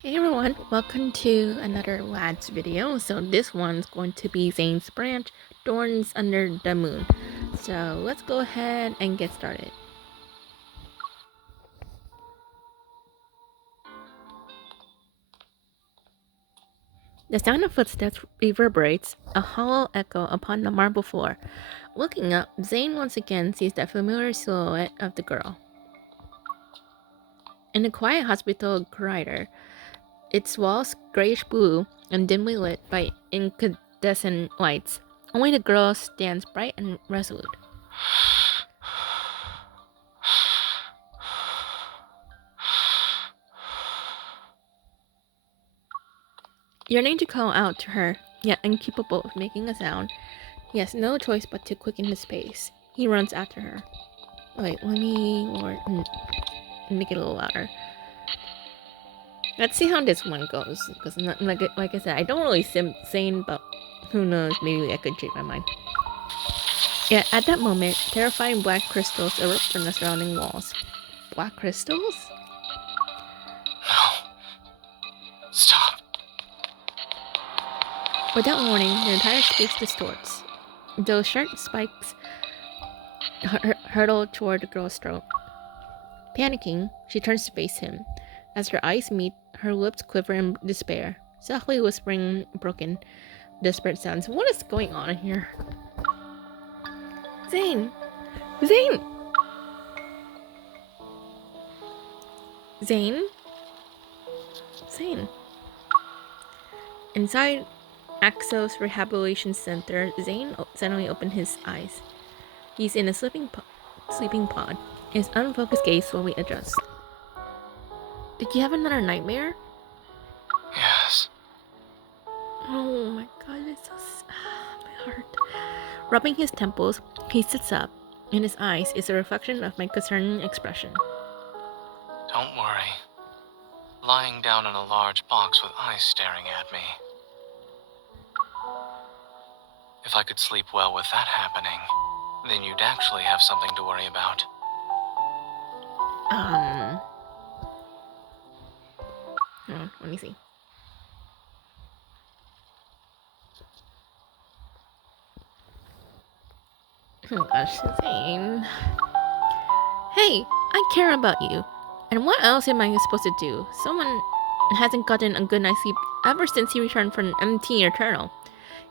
Hey everyone, welcome to another lads video. So this one's going to be Zane's branch, Thorns under the moon. So let's go ahead and get started. The sound of footsteps reverberates, a hollow echo upon the marble floor. Looking up, Zane once again sees that familiar silhouette of the girl. In the quiet hospital corridor, its walls grayish blue and dimly lit by incandescent lights. Only the girl stands bright and resolute. Yearning to call out to her, yet incapable of making a sound, he has no choice but to quicken his pace. He runs after her. Wait, let me make it a little louder. Let's see how this one goes. Because like I said, I don't really sane, but who knows? Maybe I could change my mind. Yet at that moment, terrifying black crystals erupt from the surrounding walls. Black crystals? No. Stop. Without warning, the entire space distorts. Those sharp spikes hurtle toward the girl's throat. Panicking, she turns to face him. As their eyes meet, her lips quiver in despair, softly whispering broken, desperate sounds. What is going on here? Zane! Zane! Zane? Zane. Inside Axos Rehabilitation Center, Zane suddenly opened his eyes. He's in a sleeping pod. His unfocused gaze slowly adjusts. Did you have another nightmare? Yes. Oh my god, it's so my heart. Rubbing his temples, he sits up. In his eyes is a reflection of my concerning expression. Don't worry. Lying down in a large box with eyes staring at me. If I could sleep well with that happening, then you'd actually have something to worry about. Hold on, let me see. Oh gosh, Zane. Hey, I care about you. And what else am I supposed to do? Someone hasn't gotten a good night's sleep ever since he returned from MT Eternal.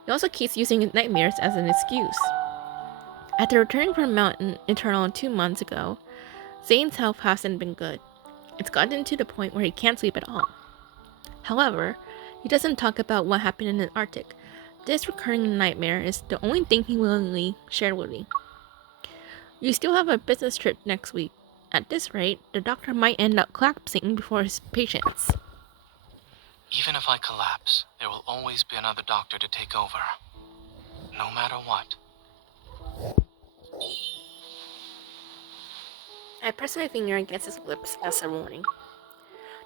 He also keeps using nightmares as an excuse. After returning from Mountain Eternal 2 months ago, Zane's health hasn't been good. It's gotten to the point where he can't sleep at all. However, he doesn't talk about what happened in the Arctic. This recurring nightmare is the only thing he willingly shared with me. You still have a business trip next week. At this rate, the doctor might end up collapsing before his patients. Even if I collapse, there will always be another doctor to take over. No matter what. I press my finger against his lips as a warning.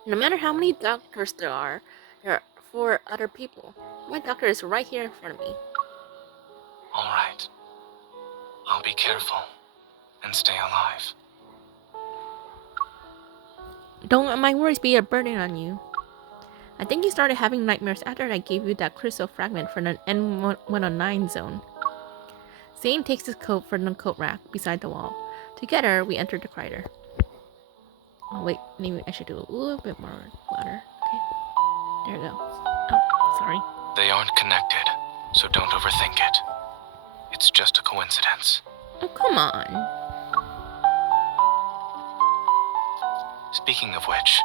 No matter how many doctors there are for other people. My doctor is right here in front of me. All right. I'll be careful and stay alive. Don't let my worries be a burden on you. I think you started having nightmares after I gave you that crystal fragment from the N109 zone. Zane takes his coat from the coat rack beside the wall. Together, we enter the corridor. Oh wait, maybe I should do a little bit more louder. Okay, there we go. Oh, sorry. They aren't connected, so don't overthink it. It's just a coincidence. Oh, come on. Speaking of which,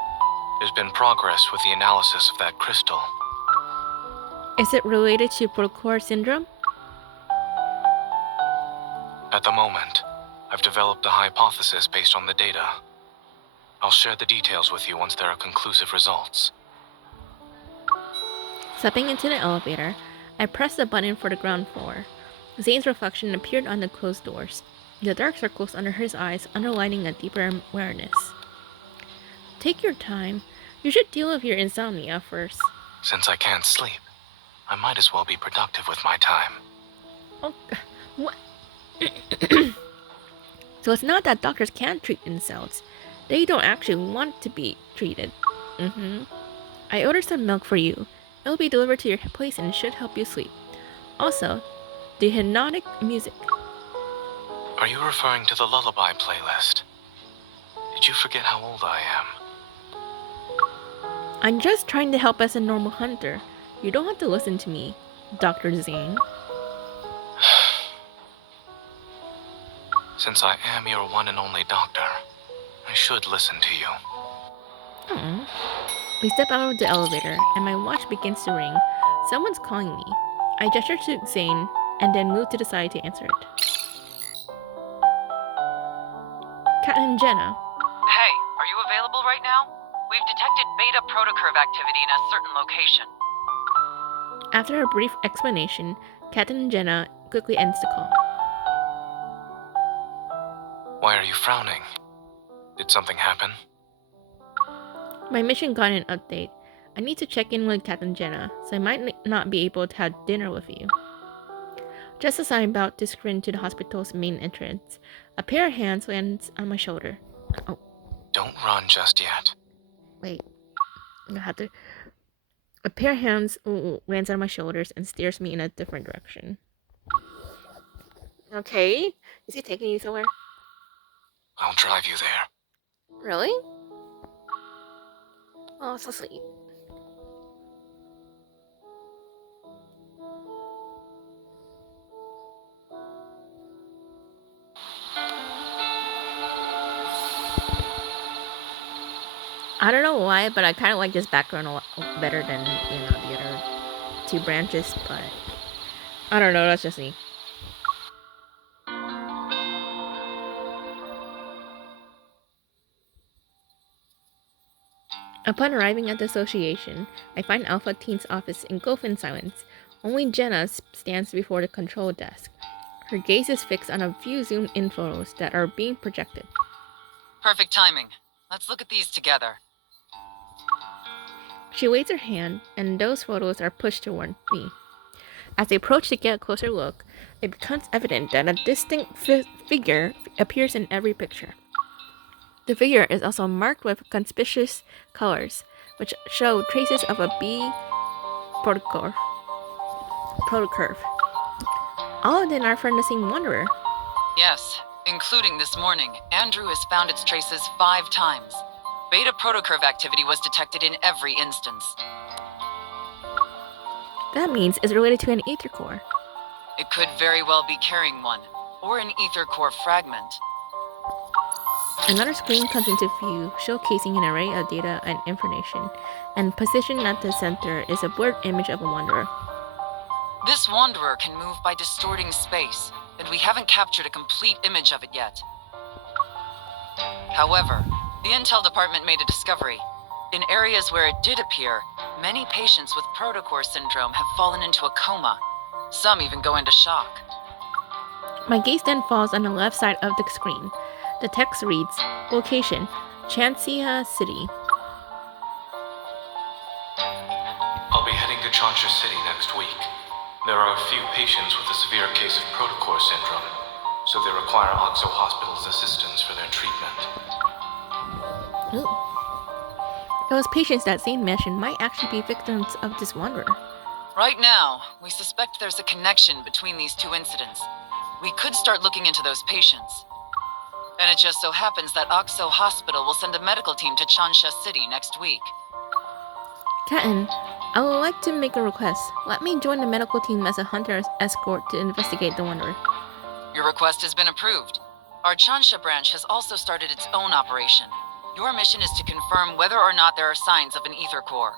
there's been progress with the analysis of that crystal. Is it related to Procore syndrome? At the moment, I've developed a hypothesis based on the data. I'll share the details with you once there are conclusive results. Stepping into the elevator, I pressed the button for the ground floor. Zane's reflection appeared on the closed doors, the dark circles under his eyes underlining a deeper awareness. Take your time. You should deal with your insomnia first. Since I can't sleep, I might as well be productive with my time. Oh, what? So it's not that doctors can't treat incels. They don't actually want to be treated. I ordered some milk for you. It will be delivered to your place and should help you sleep. Also, the hypnotic music. Are you referring to the lullaby playlist? Did you forget how old I am? I'm just trying to help as a normal hunter. You don't have to listen to me, Dr. Zane. Since I am your one and only doctor, I should listen to you. Oh. We step out of the elevator, and my watch begins to ring. Someone's calling me. I gesture to Zane, and then move to the side to answer it. Kat and Jenna. Hey, are you available right now? We've detected beta protocurve activity in a certain location. After a brief explanation, Kat and Jenna quickly ends the call. Why are you frowning? Did something happen? My mission got an update. I need to check in with Kat and Jenna, so I might not be able to have dinner with you. Just as I'm about to sprint to the hospital's main entrance, a pair of hands lands on my shoulder. Oh, Don't run just yet. wait. I have to. A pair of hands lands on my shoulders and steers me in a different direction. Okay. Is he taking you somewhere? I'll drive you there. Really? Oh, so sweet. I don't know why, but I kind of like this background a lot better than, the other two branches, but I don't know, that's just me. Upon arriving at the association, I find Alpha Teen's office engulfed in silence. Only Jenna stands before the control desk. Her gaze is fixed on a few zoomed-in photos that are being projected. Perfect timing. Let's look at these together. She waves her hand, and those photos are pushed toward me. As I approach to get a closer look, it becomes evident that a distinct figure appears in every picture. The figure is also marked with conspicuous colors, which show traces of a B protocurve. All of them are from the same wanderer. Yes, including this morning, Andrew has found its traces 5 times. Beta protocurve activity was detected in every instance. That means it's related to an ether core. It could very well be carrying one, or an ether core fragment. Another screen comes into view, showcasing an array of data and information, and positioned at the center is a blurred image of a wanderer. This wanderer can move by distorting space, and we haven't captured a complete image of it yet. However, the Intel department made a discovery. In areas where it did appear, many patients with protocore syndrome have fallen into a coma. Some even go into shock. My gaze then falls on the left side of the screen. The text reads, Location, Chancia City. I'll be heading to Chancia City next week. There are a few patients with a severe case of protocore syndrome, so they require Oxo Hospital's assistance for their treatment. Ooh. Those patients that Zane mentioned might actually be victims of this wanderer. Right now, we suspect there's a connection between these 2 incidents. We could start looking into those patients. And it just so happens that Oxo Hospital will send a medical team to Chancia City next week. Katten, I would like to make a request. Let me join the medical team as a hunter escort to investigate the wanderer. Your request has been approved. Our Chancia branch has also started its own operation. Your mission is to confirm whether or not there are signs of an ether core.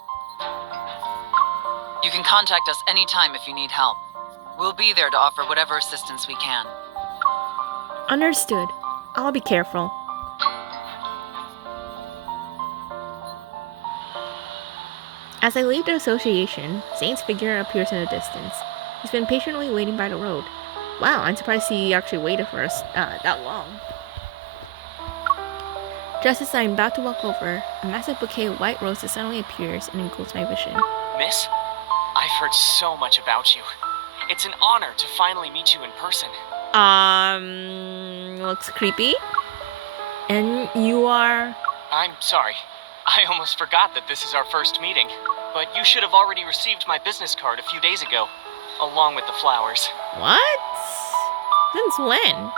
You can contact us anytime if you need help. We'll be there to offer whatever assistance we can. Understood. I'll be careful. As I leave the association, Zane's figure appears in the distance. He's been patiently waiting by the road. Wow, I'm surprised he actually waited for us that long. Just as I'm about to walk over, a massive bouquet of white roses suddenly appears and engulfs my vision. Miss, I've heard so much about you. It's an honor to finally meet you in person. Looks creepy. And you are... I'm sorry. I almost forgot that this is our first meeting, but you should have already received my business card a few days ago, along with the flowers. What? Since when?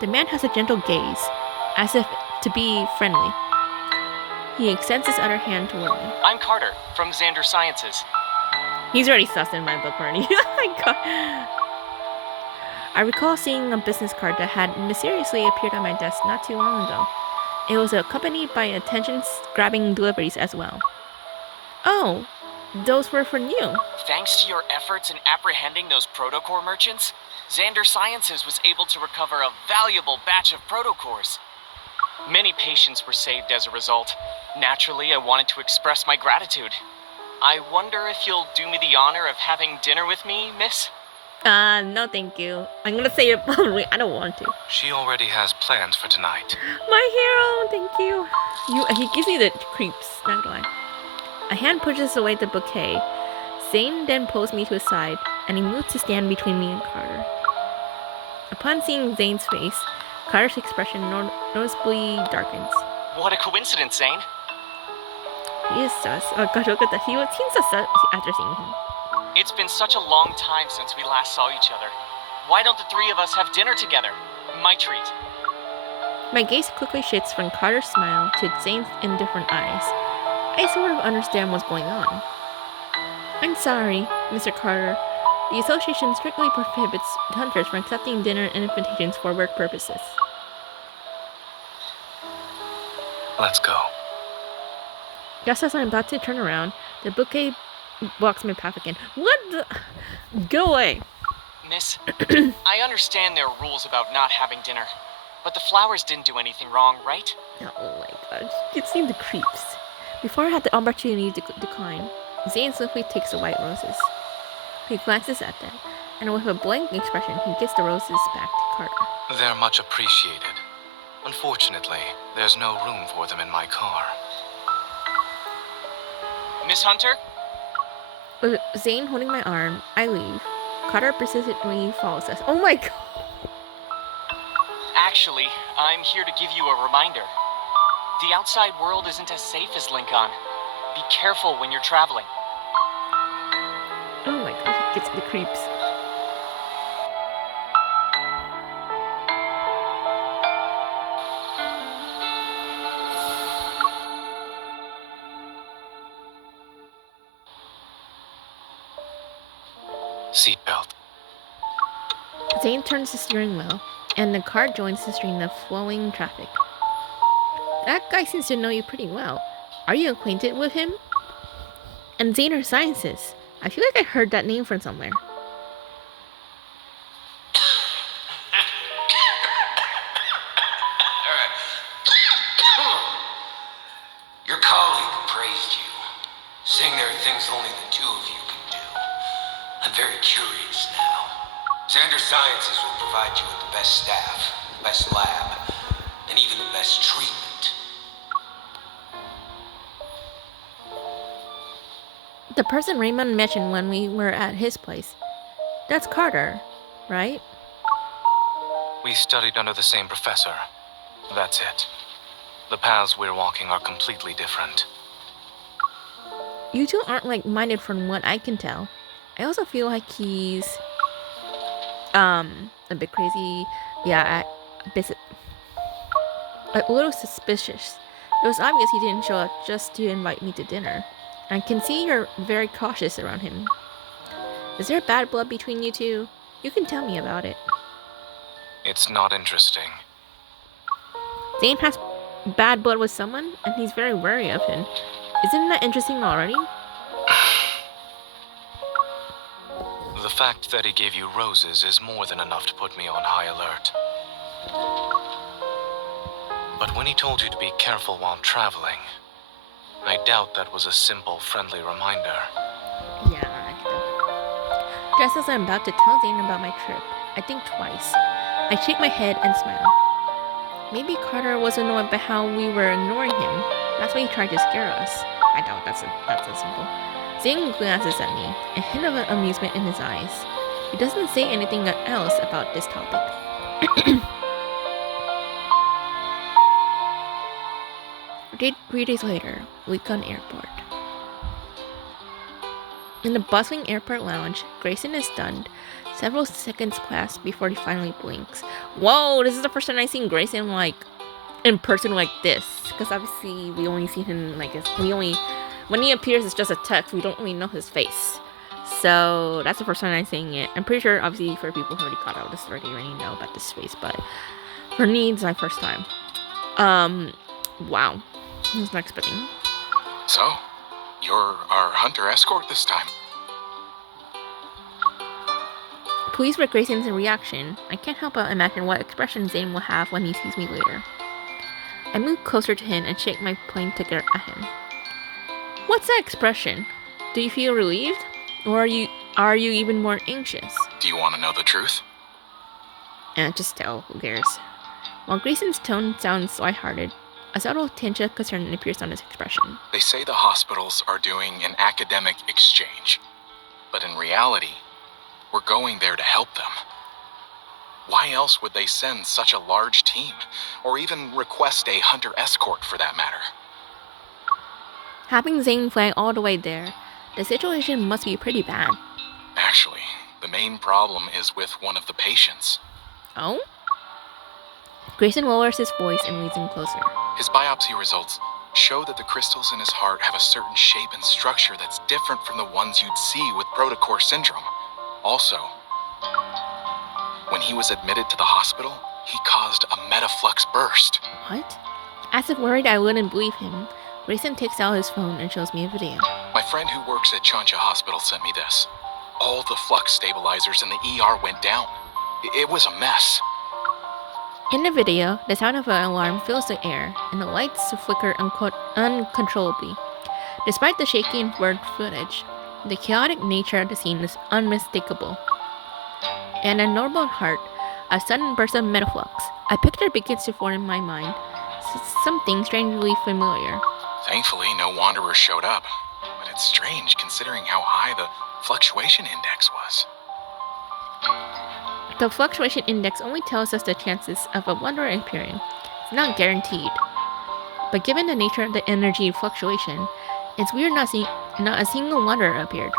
The man has a gentle gaze, as if to be friendly. He extends his other hand toward me. I'm Carter, from Xander Sciences. He's already sussed in my book already. Oh my god. I recall seeing a business card that had mysteriously appeared on my desk not too long ago. It was accompanied by attention-grabbing deliveries as well. Oh, those were from you. Thanks to your efforts in apprehending those protocore merchants, Xander Sciences was able to recover a valuable batch of protocores. Many patients were saved as a result. Naturally, I wanted to express my gratitude. I wonder if you'll do me the honor of having dinner with me, miss? No thank you. I'm gonna say it bluntly, I don't want to. She already has plans for tonight. My hero, thank you. He gives me the creeps, not gonna lie. A hand pushes away the bouquet. Zane then pulls me to his side, and he moves to stand between me and Carter. Upon seeing Zane's face, Carter's expression noticeably darkens. What a coincidence, Zane. He is sus. Oh gosh, look at that. He seems sus after seeing him. It's been such a long time since we last saw each other. Why don't the three of us have dinner together? My treat. My gaze quickly shifts from Carter's smile to Zane's indifferent eyes. I sort of understand what's going on. I'm sorry, Mr. Carter. The association strictly prohibits hunters from accepting dinner invitations for work purposes. Let's go. Just as I'm about to turn around, the bouquet blocks my path again. What the? Go away! Miss, I understand there are rules about not having dinner, but the flowers didn't do anything wrong, right? Oh my god, it seemed the creeps. Before I had the opportunity to decline, Zane swiftly takes the white roses. He glances at them, and with a blank expression, he gives the roses back to Carter. They're much appreciated. Unfortunately, there's no room for them in my car. Miss Hunter? With Zane holding my arm, I leave. Carter persistently follows us. Oh my god! Actually, I'm here to give you a reminder. The outside world isn't as safe as Lincoln. Be careful when you're traveling. Oh my god, it gets the creeps. Seatbelt. Zane turns the steering wheel, and the car joins the stream of flowing traffic. That guy seems to know you pretty well. Are you acquainted with him? And Xander Sciences. I feel like I heard that name from somewhere. Your colleague praised you, saying there are things only the two of you can do. I'm very curious now. Xander Sciences will provide you with the best staff, the best lab, and even the best treatment. The person Raymond mentioned when we were at his place. That's Carter, right? We studied under the same professor. That's it. The paths we're walking are completely different. You two aren't like-minded from what I can tell. I also feel like he's a bit crazy. Yeah, a little suspicious. It was obvious he didn't show up just to invite me to dinner. I can see you're very cautious around him. Is there bad blood between you two? You can tell me about it. It's not interesting. Zane has bad blood with someone, and he's very wary of him. Isn't that interesting already? The fact that he gave you roses is more than enough to put me on high alert. But when he told you to be careful while traveling, I doubt that was a simple, friendly reminder. Yeah, I can tell. Just as I'm about to tell Zane about my trip, I think twice. I shake my head and smile. Maybe Carter was annoyed by how we were ignoring him. That's why he tried to scare us. I doubt that's so simple. Zane glances at me, a hint of amusement in his eyes. He doesn't say anything else about this topic. 3 days later, Lincoln Airport. In the bustling airport lounge, Grayson is stunned. Several seconds pass before he finally blinks. Whoa, this is the first time I've seen Grayson like in person like this. Because obviously we only see him like when he appears it's just a text. We don't really know his face. So that's the first time I'm seeing it. I'm pretty sure obviously for people who already caught out this already know about this face, but for me it's my first time. Wow. I was not expecting. So, you're our hunter escort this time. Pleased with Grayson's reaction, I can't help but imagine what expression Zane will have when he sees me later. I move closer to him and shake my plane ticket at him. What's that expression? Do you feel relieved? Or are you even more anxious? Do you want to know the truth? And just tell, who cares? While Grayson's tone sounds lighthearted, a subtle tinge of concern appears on his expression. They say the hospitals are doing an academic exchange. But in reality, we're going there to help them. Why else would they send such a large team? Or even request a hunter escort for that matter? Having Zane fly all the way there, the situation must be pretty bad. Actually, the main problem is with one of the patients. Oh? Grayson lowers his voice and leans in closer. His biopsy results show that the crystals in his heart have a certain shape and structure that's different from the ones you'd see with protocore syndrome. Also, when he was admitted to the hospital, he caused a metaflux burst. What? As if worried I wouldn't believe him, Grayson takes out his phone and shows me a video. My friend who works at Chansha Hospital sent me this. All the flux stabilizers in the ER went down. It was a mess. In the video, the sound of an alarm fills the air, and the lights flicker uncontrollably. Despite the shaky and blurred footage, the chaotic nature of the scene is unmistakable. And a normal heart, a sudden burst of metaflux, a picture begins to form in my mind. Something strangely familiar. Thankfully, no wanderers showed up. But it's strange considering how high the fluctuation index was. The fluctuation index only tells us the chances of a wanderer appearing. It's not guaranteed. But given the nature of the energy fluctuation, it's weird not a single wanderer appeared.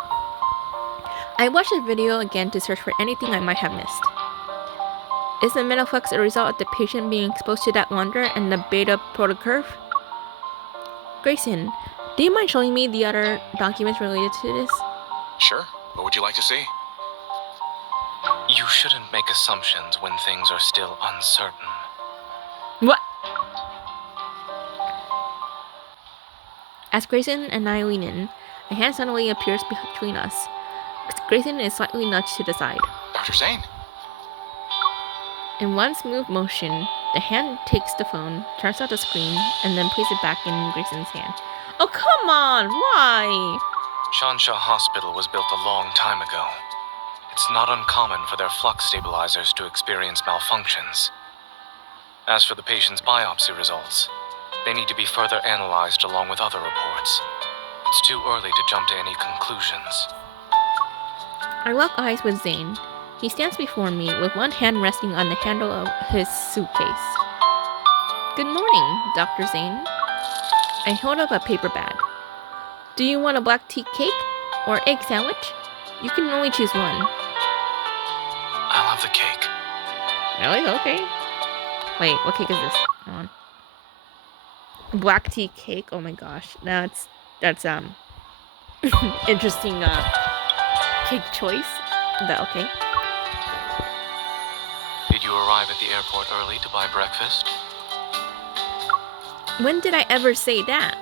I watched the video again to search for anything I might have missed. Is the metaflux a result of the patient being exposed to that wanderer and the beta protocurve? Grayson, do you mind showing me the other documents related to this? Sure. What would you like to see? You shouldn't make assumptions when things are still uncertain. What? As Grayson and I lean in, a hand suddenly appears between us. Grayson is slightly nudged to the side. Dr. Zane? In one smooth motion, the hand takes the phone, turns out the screen, and then places it back in Grayson's hand. Oh, come on! Why? Chansha Hospital was built a long time ago. It's not uncommon for their flux stabilizers to experience malfunctions. As for the patient's biopsy results, they need to be further analyzed along with other reports. It's too early to jump to any conclusions. I lock eyes with Zane. He stands before me with one hand resting on the handle of his suitcase. Good morning, Dr. Zane. I hold up a paper bag. Do you want a black tea cake or egg sandwich? You can only choose one. I'll have the cake. Really? Okay. Wait, what cake is this? Hold on. Black tea cake. Oh my gosh, that's interesting cake choice. Okay. Did you arrive at the airport early to buy breakfast? When did I ever say that?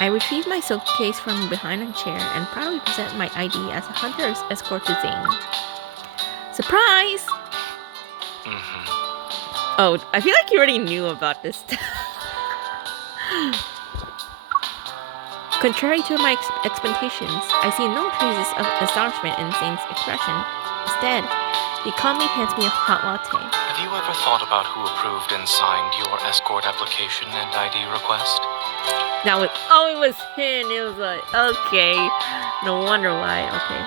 I retrieve my suitcase from behind a chair and proudly present my ID as a hunter's escort to Zane. Surprise! Oh, I feel like you already knew about this. Contrary to my expectations, I see no traces of astonishment in Zane's expression. Instead, he calmly hands me a hot latte. Have you ever thought about who approved and signed your escort application and ID request? It was him. It was like, okay. No wonder why. Okay.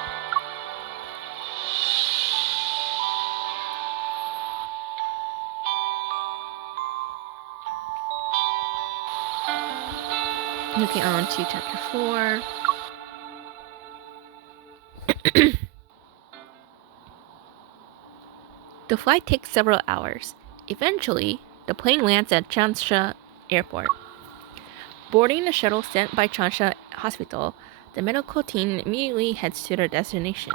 Okay, on to chapter 4. The flight takes several hours. Eventually, the plane lands at Changsha Airport. Boarding the shuttle sent by Changsha Hospital, the medical team immediately heads to their destination.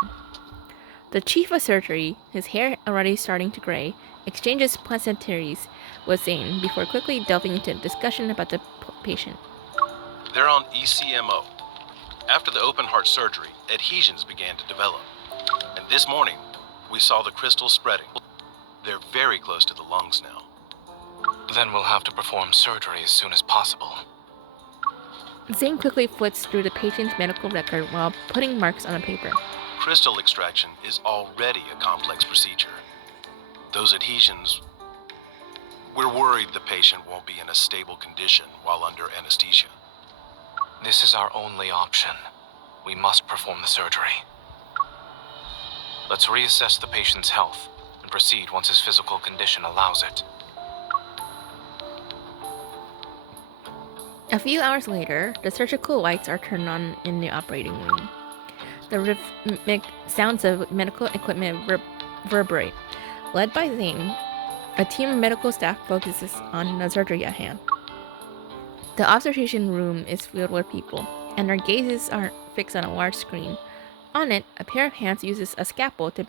The chief of surgery, his hair already starting to gray, exchanges pleasantries with Zane before quickly delving into a discussion about the patient. They're on ECMO. After the open heart surgery, adhesions began to develop. And this morning, we saw the crystals spreading. They're very close to the lungs now. Then we'll have to perform surgery as soon as possible. Zane quickly flips through the patient's medical record while putting marks on a paper. Crystal extraction is already a complex procedure. Those adhesions... We're worried the patient won't be in a stable condition while under anesthesia. This is our only option. We must perform the surgery. Let's reassess the patient's health and proceed once his physical condition allows it. A few hours later, the surgical lights are turned on in the operating room. The rhythmic sounds of medical equipment reverberate. Led by Zane, a team of medical staff focuses on the surgery at hand. The observation room is filled with people, and their gazes are fixed on a large screen. On it, a pair of hands uses a scalpel to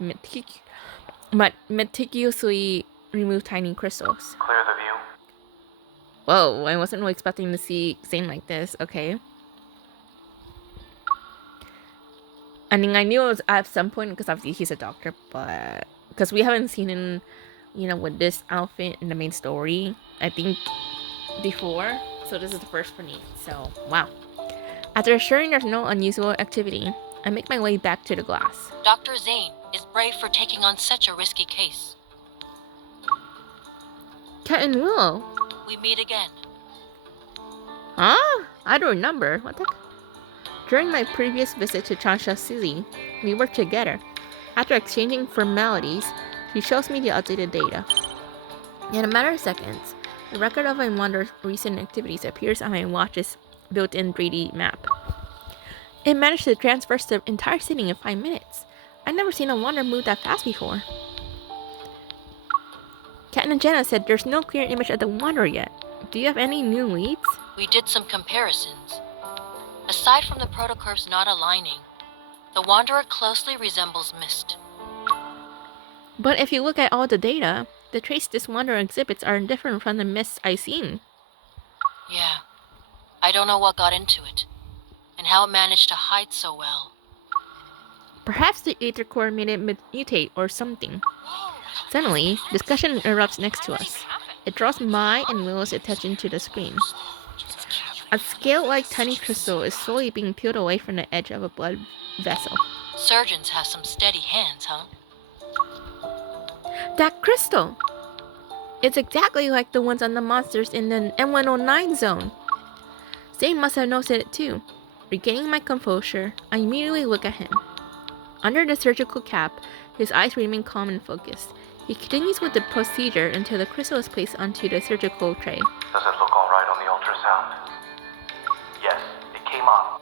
meticulously remove tiny crystals. Clear the view. Whoa, I wasn't really expecting to see Zane like this. Okay. I mean, I knew it was at some point because obviously he's a doctor, but because we haven't seen him, with this outfit in the main story, I think, before. So this is the first for me. So, wow. After assuring there's no unusual activity, I make my way back to the glass. Dr. Zane is brave for taking on such a risky case. Cat and Willow. We meet again. Huh? I don't remember. What the heck? During my previous visit to Changsha City, we worked together. After exchanging formalities, she shows me the updated data. In a matter of seconds, the record of my wander's recent activities appears on my watch's built-in 3D map. It managed to traverse the entire city in 5 minutes. I've never seen a wander move that fast before. Kat and Jenna said there's no clear image of the wanderer yet. Do you have any new leads? We did some comparisons. Aside from the protocurves not aligning, the Wanderer closely resembles Mist. But if you look at all the data, the traits this wanderer exhibits are different from the Mist I've seen. Yeah. I don't know what got into it, and how it managed to hide so well. Perhaps the Aether Core made it mutate or something. Suddenly, discussion erupts next to us. It draws my and Willow's attention to the screen. A scale-like tiny crystal is slowly being peeled away from the edge of a blood vessel. Surgeons have some steady hands, huh? That crystal! It's exactly like the ones on the monsters in the M109 zone. Zane must have noticed it too. Regaining my composure, I immediately look at him. Under the surgical cap, his eyes remain calm and focused. He continues with the procedure until the crystal is placed onto the surgical tray. Does it look alright on the ultrasound? Yes, it came up.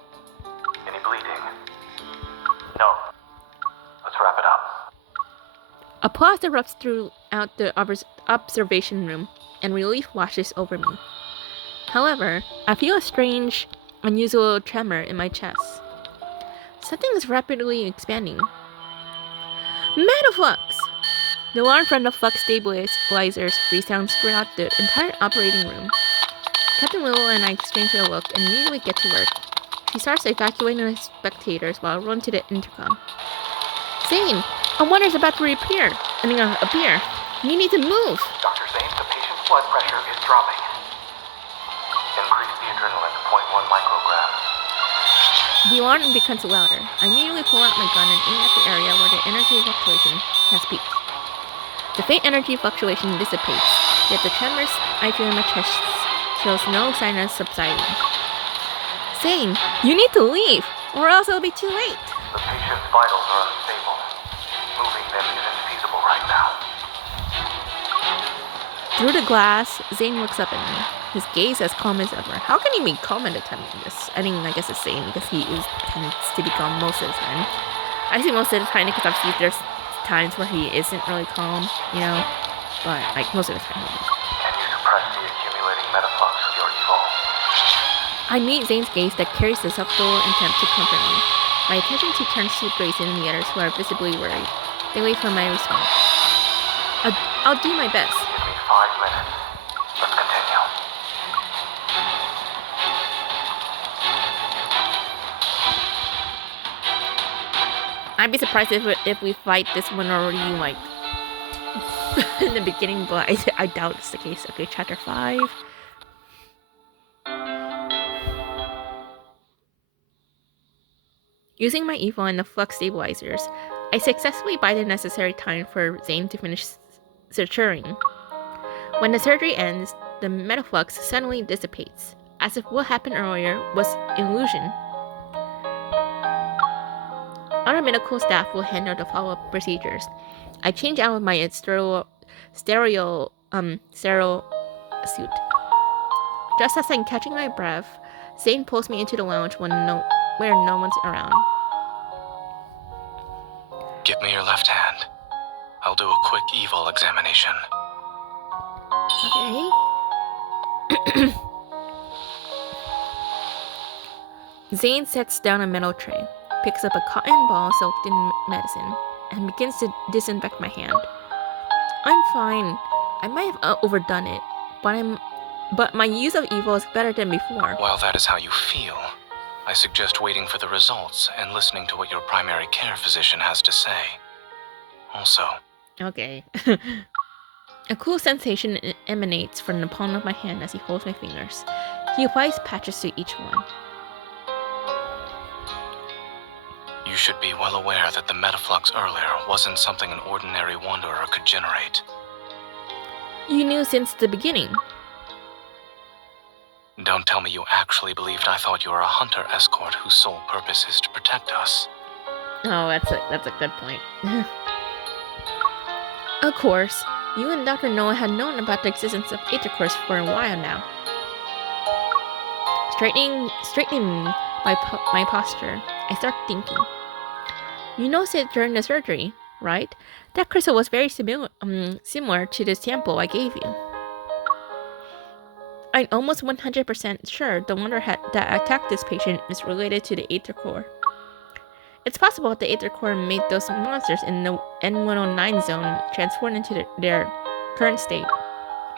Any bleeding? No. Let's wrap it up. Applause erupts throughout the observation room, and relief washes over me. However, I feel a strange, unusual tremor in my chest. Something is rapidly expanding. Metaflux! The alarm from the flux stabilizers resounds throughout the entire operating room. Captain Willow and I exchange a look and immediately get to work. She starts evacuating the spectators while I run to the intercom. Zane, a wander's about to appear. You need to move. Dr. Zane, the patient's blood pressure is dropping. Increase the adrenaline to 0.1 micrograms. The alarm becomes louder. I immediately pull out my gun and aim at the area where the energy fluctuation has peaked. The faint energy fluctuation dissipates, yet the tremors I feel in my chest shows no sign of subsiding. Zane, you need to leave, or else it'll be too late. The patient's vitals are unstable. Moving them isn't feasible right now. Through the glass, Zane looks up at me. his gaze as calm as ever. How can he be calm at a time like this? I think I guess it's same because he tends to be calm most of the time. I say most of the time because obviously there's times where he isn't really calm, you know, but like most of the time. Can you suppress the accumulating metaflux with your evil? I meet Zane's gaze that carries a subtle intent to comfort me. My attention turns to Grayson and the others who are visibly worried. They wait for my response. I'll do my best. Give me 5 minutes. Let's continue. I'd be surprised if we fight this one already, like, in the beginning, but I doubt it's the case. Okay, chapter 5. Using my evil and the flux stabilizers, I successfully buy the necessary time for Zane to finish suturing. When the surgery ends, the metaflux suddenly dissipates, as if what happened earlier was illusion. Other medical staff will handle the follow-up procedures. I change out of my sterile suit. Just as I'm catching my breath, Zane pulls me into the lounge where no one's around. Give me your left hand. I'll do a quick evil examination. Okay. Zane sets down a metal tray, picks up a cotton ball soaked in medicine, and begins to disinfect my hand. I'm fine. I might have overdone it, but my use of evil is better than before. While that is how you feel, I suggest waiting for the results and listening to what your primary care physician has to say. Also, Okay. A cool sensation emanates from the palm of my hand as he holds my fingers. He applies patches to each one. you should be well aware that the metaflux earlier wasn't something an ordinary wanderer could generate. You knew since the beginning. Don't tell me you actually believed I thought you were a hunter escort whose sole purpose is to protect us. Oh, that's a good point. Of course, you and Dr. Noah had known about the existence of intercourse for a while now. Straightening my posture, I start thinking. You noticed it during the surgery, right? That crystal was very similar to the sample I gave you. I'm almost 100% sure the wonder that attacked this patient is related to the Aether Core. It's possible that the Aether Core made those monsters in the N109 zone transform into their current state.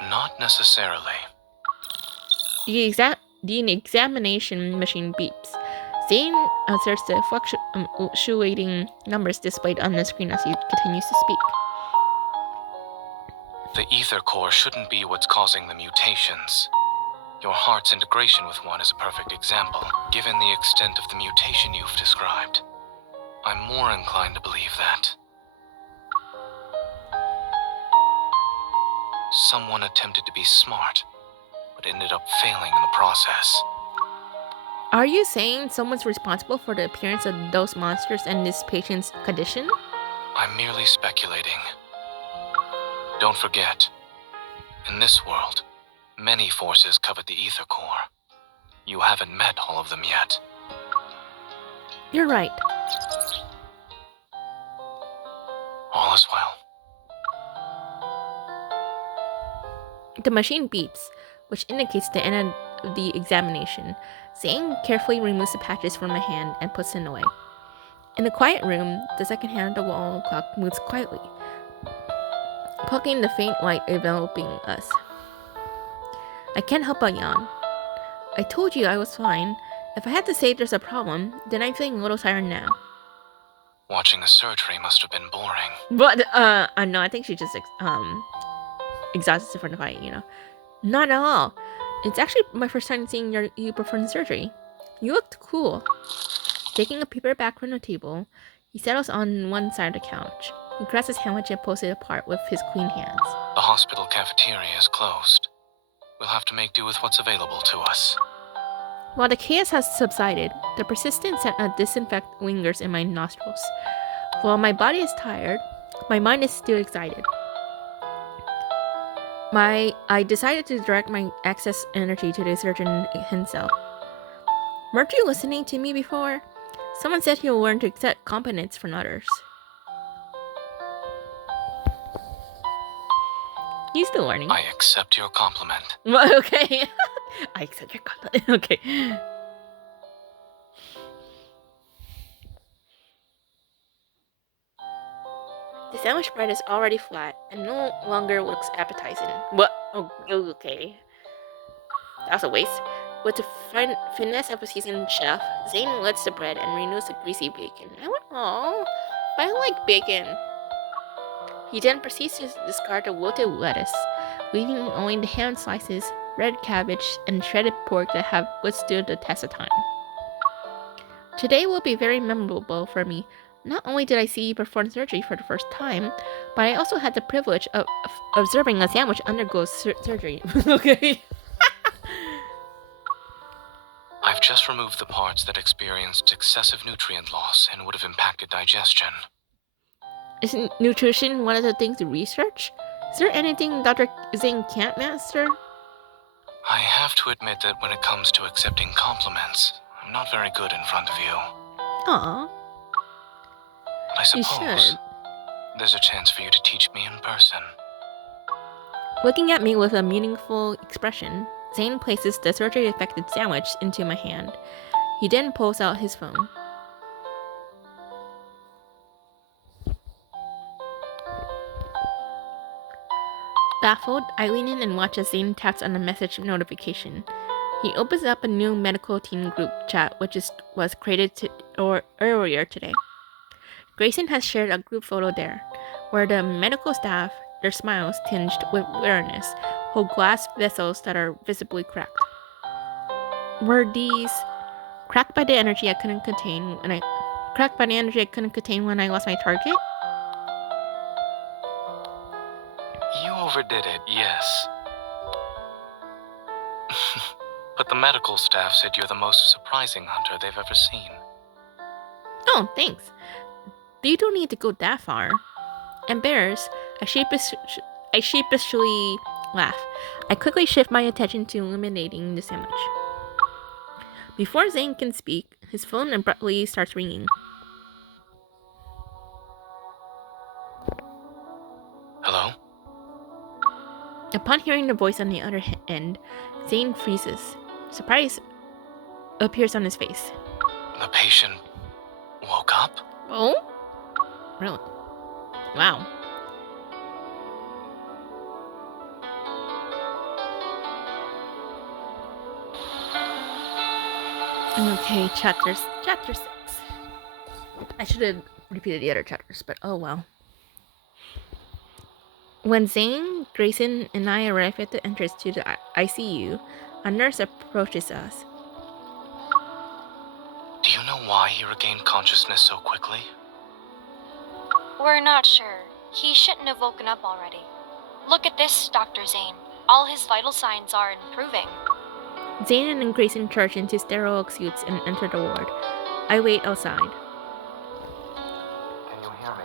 Not necessarily. The examination machine beeps. Zane asserts the fluctuating numbers displayed on the screen as he continues to speak. The Aether Core shouldn't be what's causing the mutations. Your heart's integration with one is a perfect example, given the extent of the mutation you've described. I'm more inclined to believe that someone attempted to be smart, but ended up failing in the process. Are you saying someone's responsible for the appearance of those monsters and this patient's condition? I'm merely speculating. Don't forget, in this world, many forces covet the Aether Core. You haven't met all of them yet. You're right. All is well. The machine beeps, which indicates the end of the examination. Zane carefully removes the patches from my hand and puts them away. In the quiet room, the second hand of the wall clock moves quietly, plucking the faint light enveloping us. I can't help but yawn. I told you I was fine. If I had to say there's a problem, then I'm feeling a little tired now. Watching the surgery must have been boring. But, no, I think she just, exhausted from the fight, you know. Not at all. It's actually my first time seeing you perform the surgery. You looked cool. Taking a paper back from the table, he settles on one side of the couch. He grabs his sandwich and pulls it apart with his clean hands. The hospital cafeteria is closed. We'll have to make do with what's available to us. While the chaos has subsided, the persistent scent of disinfectant lingers in my nostrils. While my body is tired, my mind is still excited. I decided to direct my excess energy to the surgeon himself. Weren't you listening to me before? Someone said he'll learn to accept compliments from others. He's still learning. I accept your compliment. Okay. I accept your compliment. Okay. The sandwich bread is already flat and no longer looks appetizing. What? Oh, okay. That was a waste. With the finesse of a seasoned chef, Zane lets the bread and renews the greasy bacon. I went, oh, but I like bacon. He then proceeds to discard the wilted lettuce, leaving only the ham slices, red cabbage, and shredded pork that have withstood the test of time. Today will be very memorable for me. Not only did I see you perform surgery for the first time, but I also had the privilege of observing a sandwich undergo surgery. Okay. I've just removed the parts that experienced excessive nutrient loss and would have impacted digestion. Isn't nutrition one of the things to research? Is there anything Dr. Zane can't master? I have to admit that when it comes to accepting compliments, I'm not very good in front of you. Aw. But I You suppose should. there's a chance for you to teach me in person. Looking at me with a meaningful expression, Zane places the surgery-affected sandwich into my hand. He then pulls out his phone. Baffled, I lean in and watch as Zane taps on a message notification. He opens up a new medical team group chat, which was created earlier today. Grayson has shared a group photo there, where the medical staff, their smiles tinged with weariness, hold glass vessels that are visibly cracked. Were these cracked by the energy I couldn't contain when I lost my target? You overdid it, yes. But the medical staff said you're the most surprising hunter they've ever seen. Oh, thanks. You don't need to go that far. Embarrassed, I sheepishly laugh. I quickly shift my attention to illuminating the sandwich. Before Zane can speak, his phone abruptly starts ringing. Hello? Upon hearing the voice on the other end, Zane freezes. Surprise appears on his face. The patient woke up? Oh? Really? Wow. Okay, chapter 6. I should have repeated the other chapters, but oh well. When Zane, Grayson, and I arrive at the entrance to the ICU, a nurse approaches us. Do you know why he regained consciousness so quickly? We're not sure. He shouldn't have woken up already. Look at this, Dr. Zane. All his vital signs are improving. Zane and Grayson charge into sterile suits and enter the ward. I wait outside. Can you hear me?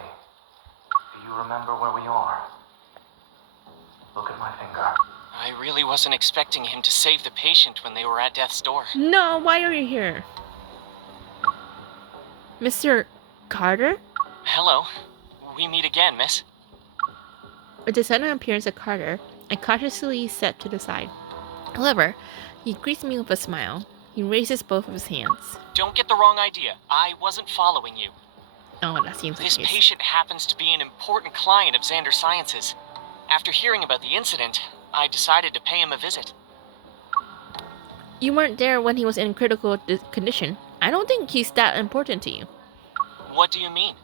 Do you remember where we are? Look at my finger. I really wasn't expecting him to save the patient when they were at death's door. No, why are you here? Mr. Carter? Hello. We meet again, miss. With the sudden appearance of Carter, I cautiously step to the side. However, he greets me with a smile. He raises both of his hands. Don't get the wrong idea. I wasn't following you. Oh, that seems like This it. patient happens to be an important client of Xander Sciences. After hearing about the incident, I decided to pay him a visit. You weren't there when he was in critical condition. I don't think he's that important to you. What do you mean?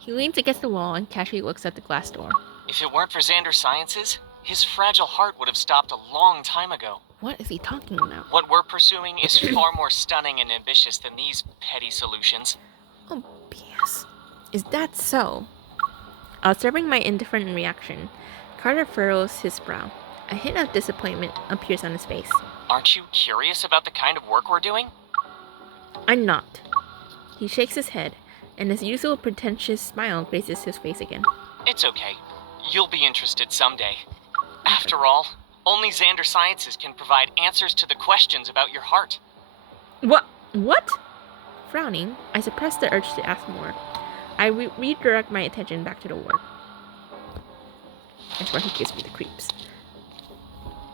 He leans against the wall and casually looks at the glass door. If it weren't for Xander Sciences, his fragile heart would have stopped a long time ago. What is he talking about? What we're pursuing is far more stunning and ambitious than these petty solutions. Oh, BS. Is that so? Observing my indifferent reaction, Carter furrows his brow. A hint of disappointment appears on his face. Aren't you curious about the kind of work we're doing? I'm not. He shakes his head, and his usual pretentious smile graces his face again. It's okay. You'll be interested someday. After all, only Xander Sciences can provide answers to the questions about your heart. What? Frowning, I suppress the urge to ask more. I redirect my attention back to the ward. That's where he gives me the creeps.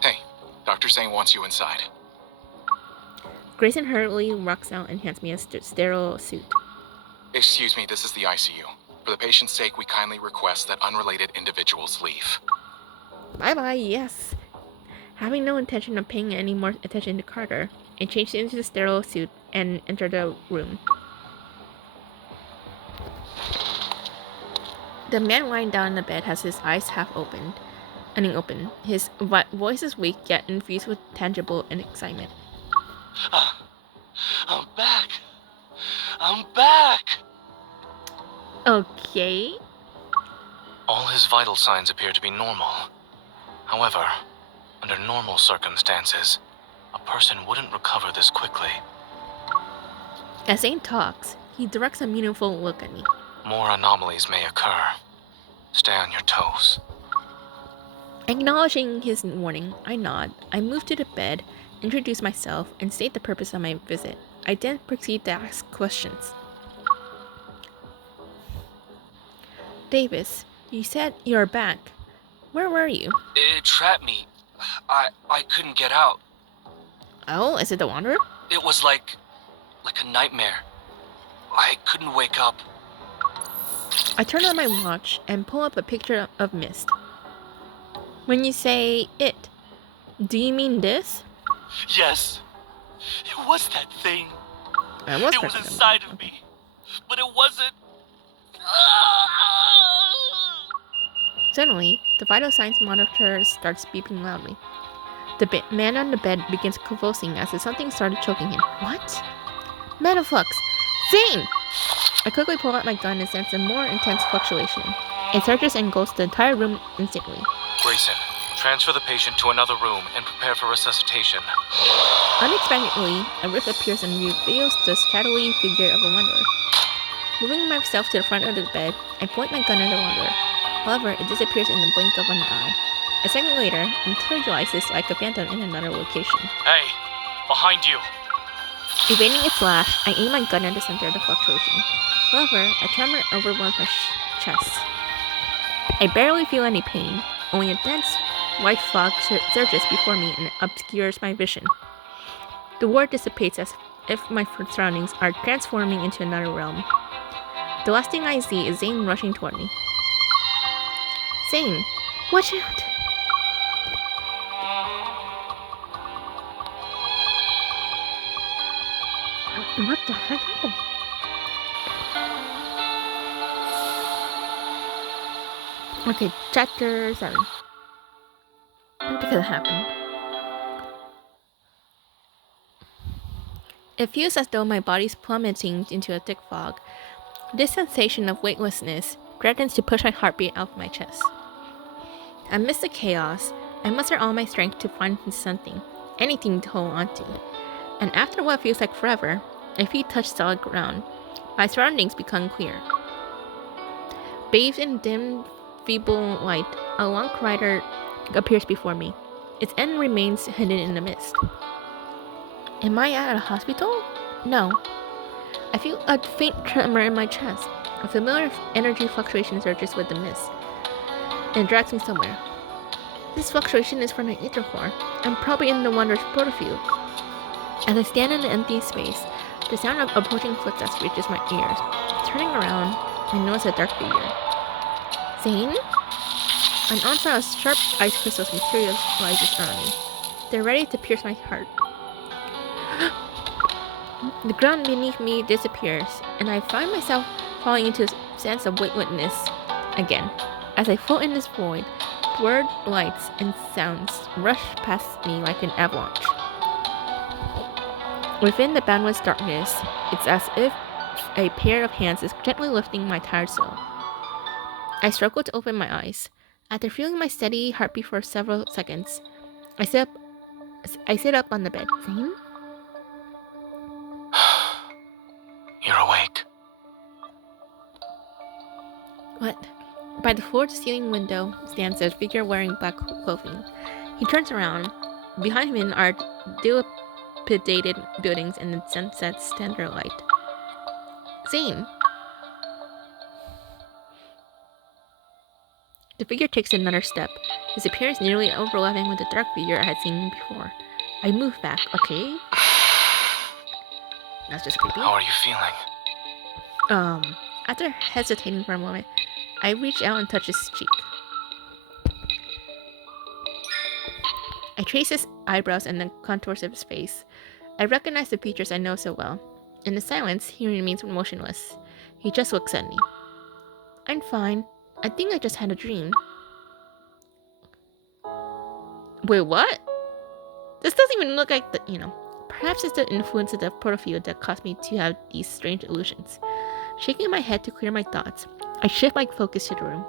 Hey, Dr. Zane wants you inside. Grayson hurriedly walks out and hands me a sterile suit. Excuse me, this is the ICU. For the patient's sake, we kindly request that unrelated individuals leave. Bye-bye, yes. Having no intention of paying any more attention to Carter, I changed into the sterile suit and entered the room. The man lying down in the bed has his eyes half opened. His voice is weak yet infused with tangible and excitement. I'm back. I'm back. Okay. All his vital signs appear to be normal. However, under normal circumstances, a person wouldn't recover this quickly. As Zane talks, he directs a meaningful look at me. More anomalies may occur. Stay on your toes. Acknowledging his warning, I nod. I move to the bed, introduce myself, and state the purpose of my visit. I then proceed to ask questions. Davis, you said you're back. Where were you? It trapped me. I couldn't get out. Oh, is it the Wanderer? It was like a nightmare. I couldn't wake up. I turn on my watch and pull up a picture of Mist. When you say it, do you mean this? Yes. It was that thing. I was It was inside of me. But it wasn't. Suddenly, the vital signs monitor starts beeping loudly. The man on the bed begins convulsing as if something started choking him. What? Metaflux! Zane! I quickly pull out my gun and sense a more intense fluctuation. It surges and engulfs the entire room instantly. Grayson, transfer the patient to another room and prepare for resuscitation. Unexpectedly, a rift appears and reveals the shadowy figure of a wanderer. Moving myself to the front of the bed, I point my gun at the wanderer. However, it disappears in the blink of an eye. A second later, it materializes like a phantom in another location. Hey, behind you. Evading its lash, I aim my gun at the center of the fluctuation. However, a tremor overwhelms my chest. I barely feel any pain, only a dense white fog surges before me and obscures my vision. The ward dissipates as if my surroundings are transforming into another realm. The last thing I see is Zane rushing toward me. Zane, watch out! What the heck happened? Okay, chapter 7. What the hell happened? It feels as though my body's plummeting into a thick fog. This sensation of weightlessness threatens to push my heartbeat out of my chest. Amidst the chaos, I muster all my strength to find something, anything to hold on to. And after what feels like forever, my feet touch solid ground. My surroundings become clear. Bathed in dim, feeble light, a long corridor appears before me. Its end remains hidden in the mist. Am I at a hospital? No. I feel a faint tremor in my chest. A familiar energy fluctuation surges with the mist and drags me somewhere. This fluctuation is from my ether core. I'm probably in the Wanderer's protofield. As I stand in the empty space, the sound of approaching footsteps reaches my ears. Turning around, I notice a dark figure. Zane? An onslaught of sharp ice crystals materializes around me. They're ready to pierce my heart. The ground beneath me disappears, and I find myself falling into a sense of weightlessness again. As I float in this void, blurred lights and sounds rush past me like an avalanche. Within the boundless darkness, it's as if a pair of hands is gently lifting my tired soul. I struggle to open my eyes. After feeling my steady heartbeat for several seconds, I sit up on the bed. Zane? You're awake. What? By the floor-to-ceiling window stands a figure wearing black clothing. He turns around. Behind him are dilapidated buildings and the sunset's tender light. Zane! The figure takes another step, his appearance nearly overlapping with the dark figure I had seen before. I move back, okay? That's just creepy. How are you feeling? After hesitating for a moment, I reach out and touch his cheek. I trace his eyebrows and the contours of his face. I recognize the features I know so well. In the silence, he remains motionless. He just looks at me. I'm fine. I think I just had a dream. Wait, what? This doesn't even look like the, Perhaps it's the influence of the protofield that caused me to have these strange illusions. Shaking my head to clear my thoughts, I shift my focus to the room.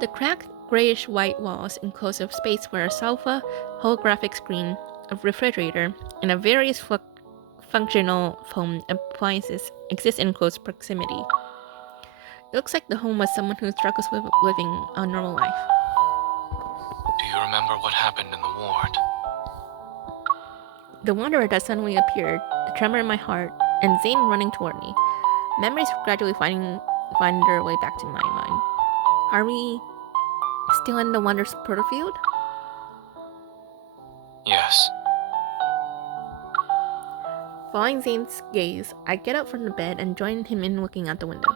The cracked, grayish-white walls enclose a space where a sofa, holographic screen, a refrigerator, and a various functional home appliances exist in close proximity. It looks like the home of someone who struggles with living a normal life. Do you remember what happened in the ward? The wanderer that suddenly appeared, the tremor in my heart, and Zane running toward me. Memories gradually find their way back to my mind. Are we still in the Wanderer's protofield? Yes. Following Zane's gaze, I get up from the bed and join him in looking out the window.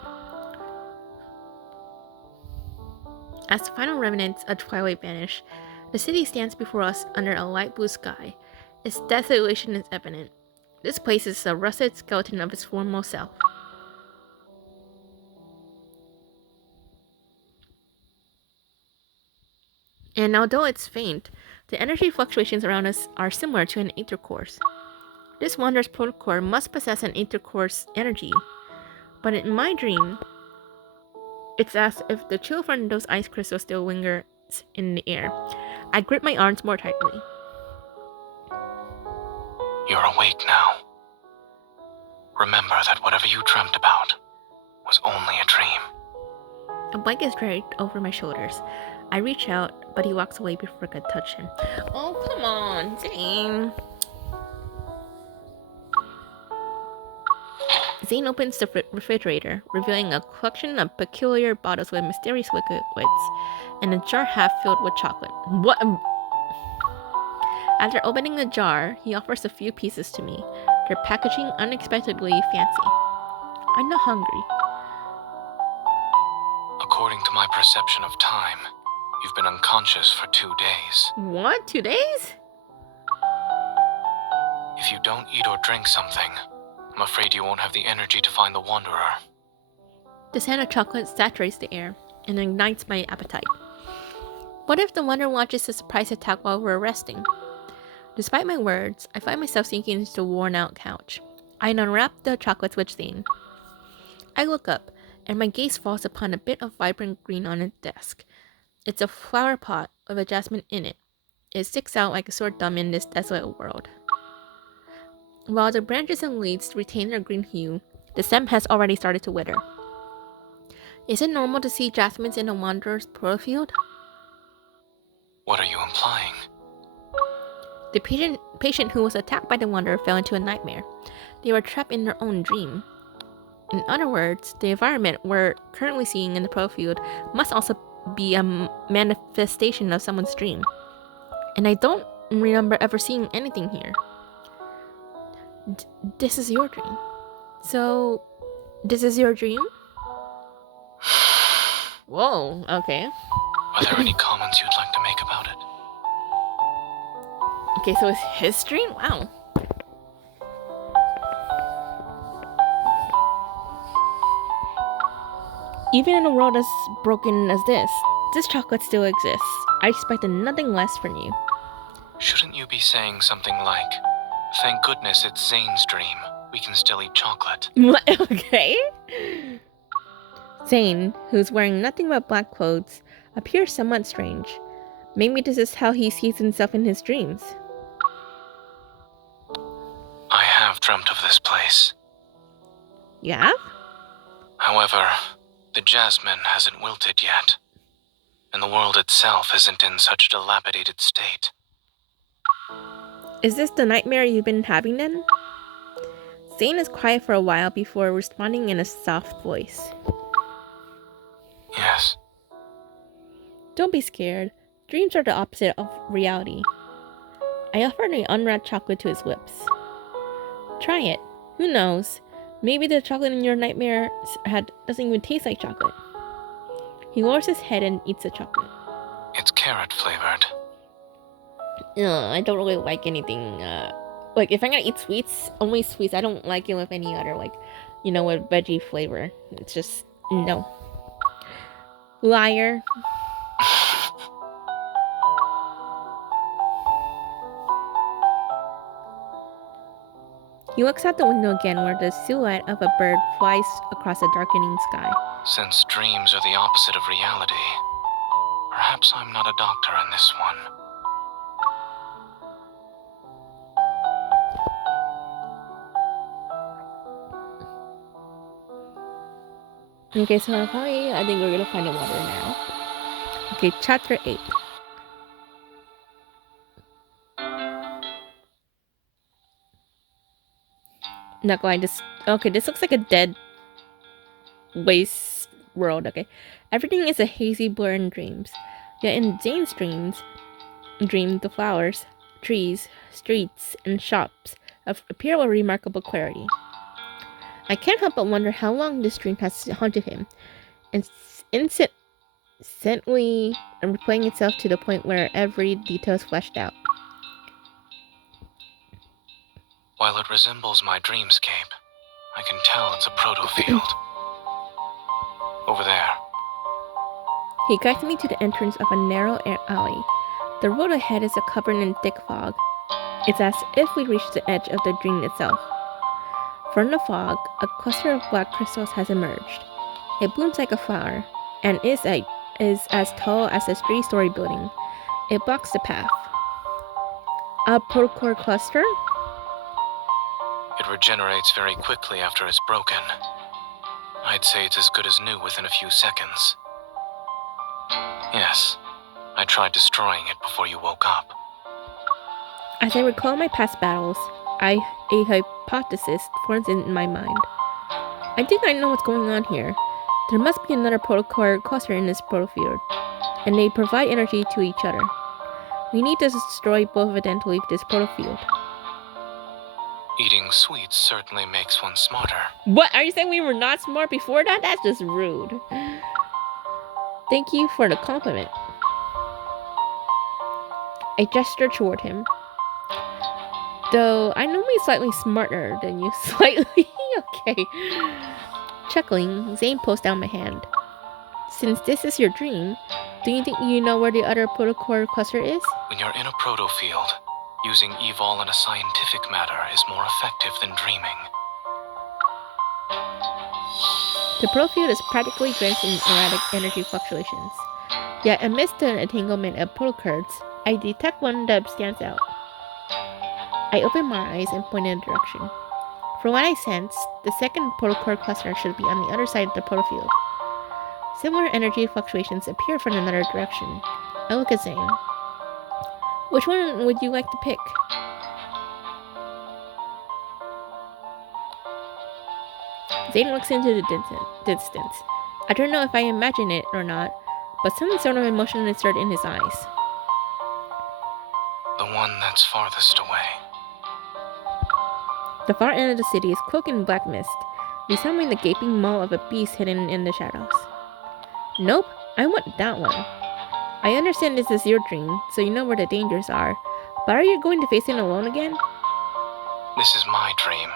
As the final remnants of twilight vanish, the city stands before us under a light blue sky. Its desolation is evident. This place is a rusted skeleton of its former self. And although it's faint, the energy fluctuations around us are similar to an aether core's. This Wanderer's protocore must possess an aether core's energy, but in my dream, it's as if the chill from those ice crystals still lingers in the air. I grip my arms more tightly. You're awake now. Remember that whatever you dreamt about was only a dream. A blanket is draped over my shoulders. I reach out, but he walks away before I could touch him. Oh, come on, Zane. Zane opens the refrigerator, revealing a collection of peculiar bottles with mysterious liquids, and a jar half filled with chocolate. What? After opening the jar, he offers a few pieces to me, their packaging unexpectedly fancy. I'm not hungry. According to my perception of time, you've been unconscious for 2 days. What? 2 days? If you don't eat or drink something, I'm afraid you won't have the energy to find the Wanderer. The scent of chocolate saturates the air and ignites my appetite. What if the Wanderer launches a surprise attack while we're resting? Despite my words, I find myself sinking into the worn-out couch. I unwrap the chocolates with Zane. I look up, and my gaze falls upon a bit of vibrant green on its desk. It's a flower pot with a jasmine in it. It sticks out like a sore thumb in this desolate world. While the branches and leaves retain their green hue, the stem has already started to wither. Is it normal to see jasmines in a Wanderer's protofield? What are you implying? The patient who was attacked by the Wanderer fell into a nightmare. They were trapped in their own dream. In other words, the environment we're currently seeing in the protofield must also be a manifestation of someone's dream. And I don't remember ever seeing anything here. This is your dream. So, this is your dream? Whoa, okay. Are there any comments you'd like to make about it? Okay, so it's his dream? Wow. Even in a world as broken as this chocolate still exists. I expected nothing less from you. Shouldn't you be saying something like, "Thank goodness it's Zane's dream. We can still eat chocolate." Okay. Zane, who's wearing nothing but black clothes, appears somewhat strange. Maybe this is how he sees himself in his dreams. I have dreamt of this place. You have? However, The jasmine hasn't wilted yet, and the world itself isn't in such a dilapidated state. Is this the nightmare you've been having then? Zane is quiet for a while before responding in a soft voice. Yes. Don't be scared. Dreams are the opposite of reality. I offered an unwrapped chocolate to his lips. Try it. Who knows? Maybe the chocolate in your nightmare doesn't even taste like chocolate. He lowers his head and eats the chocolate. It's carrot flavored. I don't really like anything. Like if I'm gonna eat sweets, only sweets. I don't like it with any other with veggie flavor. It's just no. Liar. He looks out the window again where the silhouette of a bird flies across a darkening sky. Since dreams are the opposite of reality, perhaps I'm not a doctor in this one. Okay, so I think we're gonna find the water now. Okay, chapter 8. Not going to. Okay, this looks like a dead waste world. Okay, everything is a hazy blur in dreams. Yet in Zane's dream, the flowers, trees, streets, and shops appear with remarkable clarity. I can't help but wonder how long this dream has haunted him, and instantly replaying itself to the point where every detail is fleshed out. While it resembles my dreamscape, I can tell it's a proto-field. Over there. He guides me to the entrance of a narrow alley. The road ahead is covered in thick fog. It's as if we reached the edge of the dream itself. From the fog, a cluster of black crystals has emerged. It blooms like a flower, and is as tall as a 3-story building. It blocks the path. A protocore cluster? It regenerates very quickly after it's broken. I'd say it's as good as new within a few seconds. Yes, I tried destroying it before you woke up. As I recall my past battles, a hypothesis forms in my mind. I think I know what's going on here. There must be another protocore cluster in this protofield, and they provide energy to each other. We need to destroy both of them to leave this protofield. Eating sweets certainly makes one smarter. What? Are you saying we were not smart before that? That's just rude. Thank you for the compliment. I gesture toward him. Though I know me slightly smarter than you. Slightly? Okay. Chuckling, Zane pulls down my hand. Since this is your dream, do you think you know where the other protocore cluster is? When you're in a proto-field, using evol in a scientific matter is more effective than dreaming. The protofield is practically drenched in erratic energy fluctuations. Yet amidst the entanglement of protocurves, I detect one that stands out. I open my eyes and point in a direction. From what I sense, the second protocore cluster should be on the other side of the protofield. Similar energy fluctuations appear from another direction. I look at Zane. Which one would you like to pick? Zane looks into the distance. I don't know if I imagine it or not, but some sort of emotion is stirred in his eyes. The one that's farthest away. The far end of the city is cloaked in black mist, resembling the gaping maw of a beast hidden in the shadows. Nope, I want that one. I understand this is your dream, so you know where the dangers are, but are you going to face it alone again? This is my dream.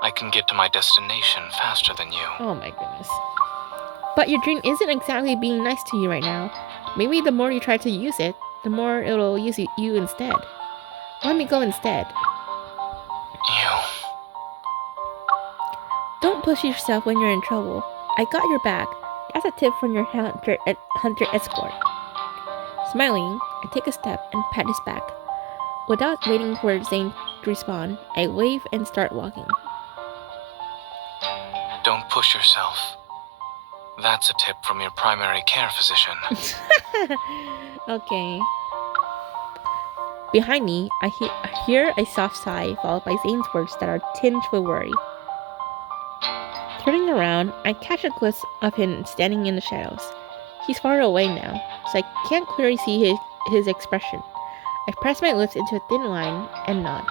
I can get to my destination faster than you. Oh my goodness. But your dream isn't exactly being nice to you right now. Maybe the more you try to use it, the more it'll use you instead. Let me go instead. You. Don't push yourself when you're in trouble. I got your back. That's a tip from your hunter escort. Smiling, I take a step and pat his back. Without waiting for Zane to respond, I wave and start walking. Don't push yourself. That's a tip from your primary care physician. Okay. Behind me, I hear a soft sigh followed by Zane's words that are tinged with worry. Turning around, I catch a glimpse of him standing in the shadows. He's far away now, so I can't clearly see his expression. I press my lips into a thin line and nod.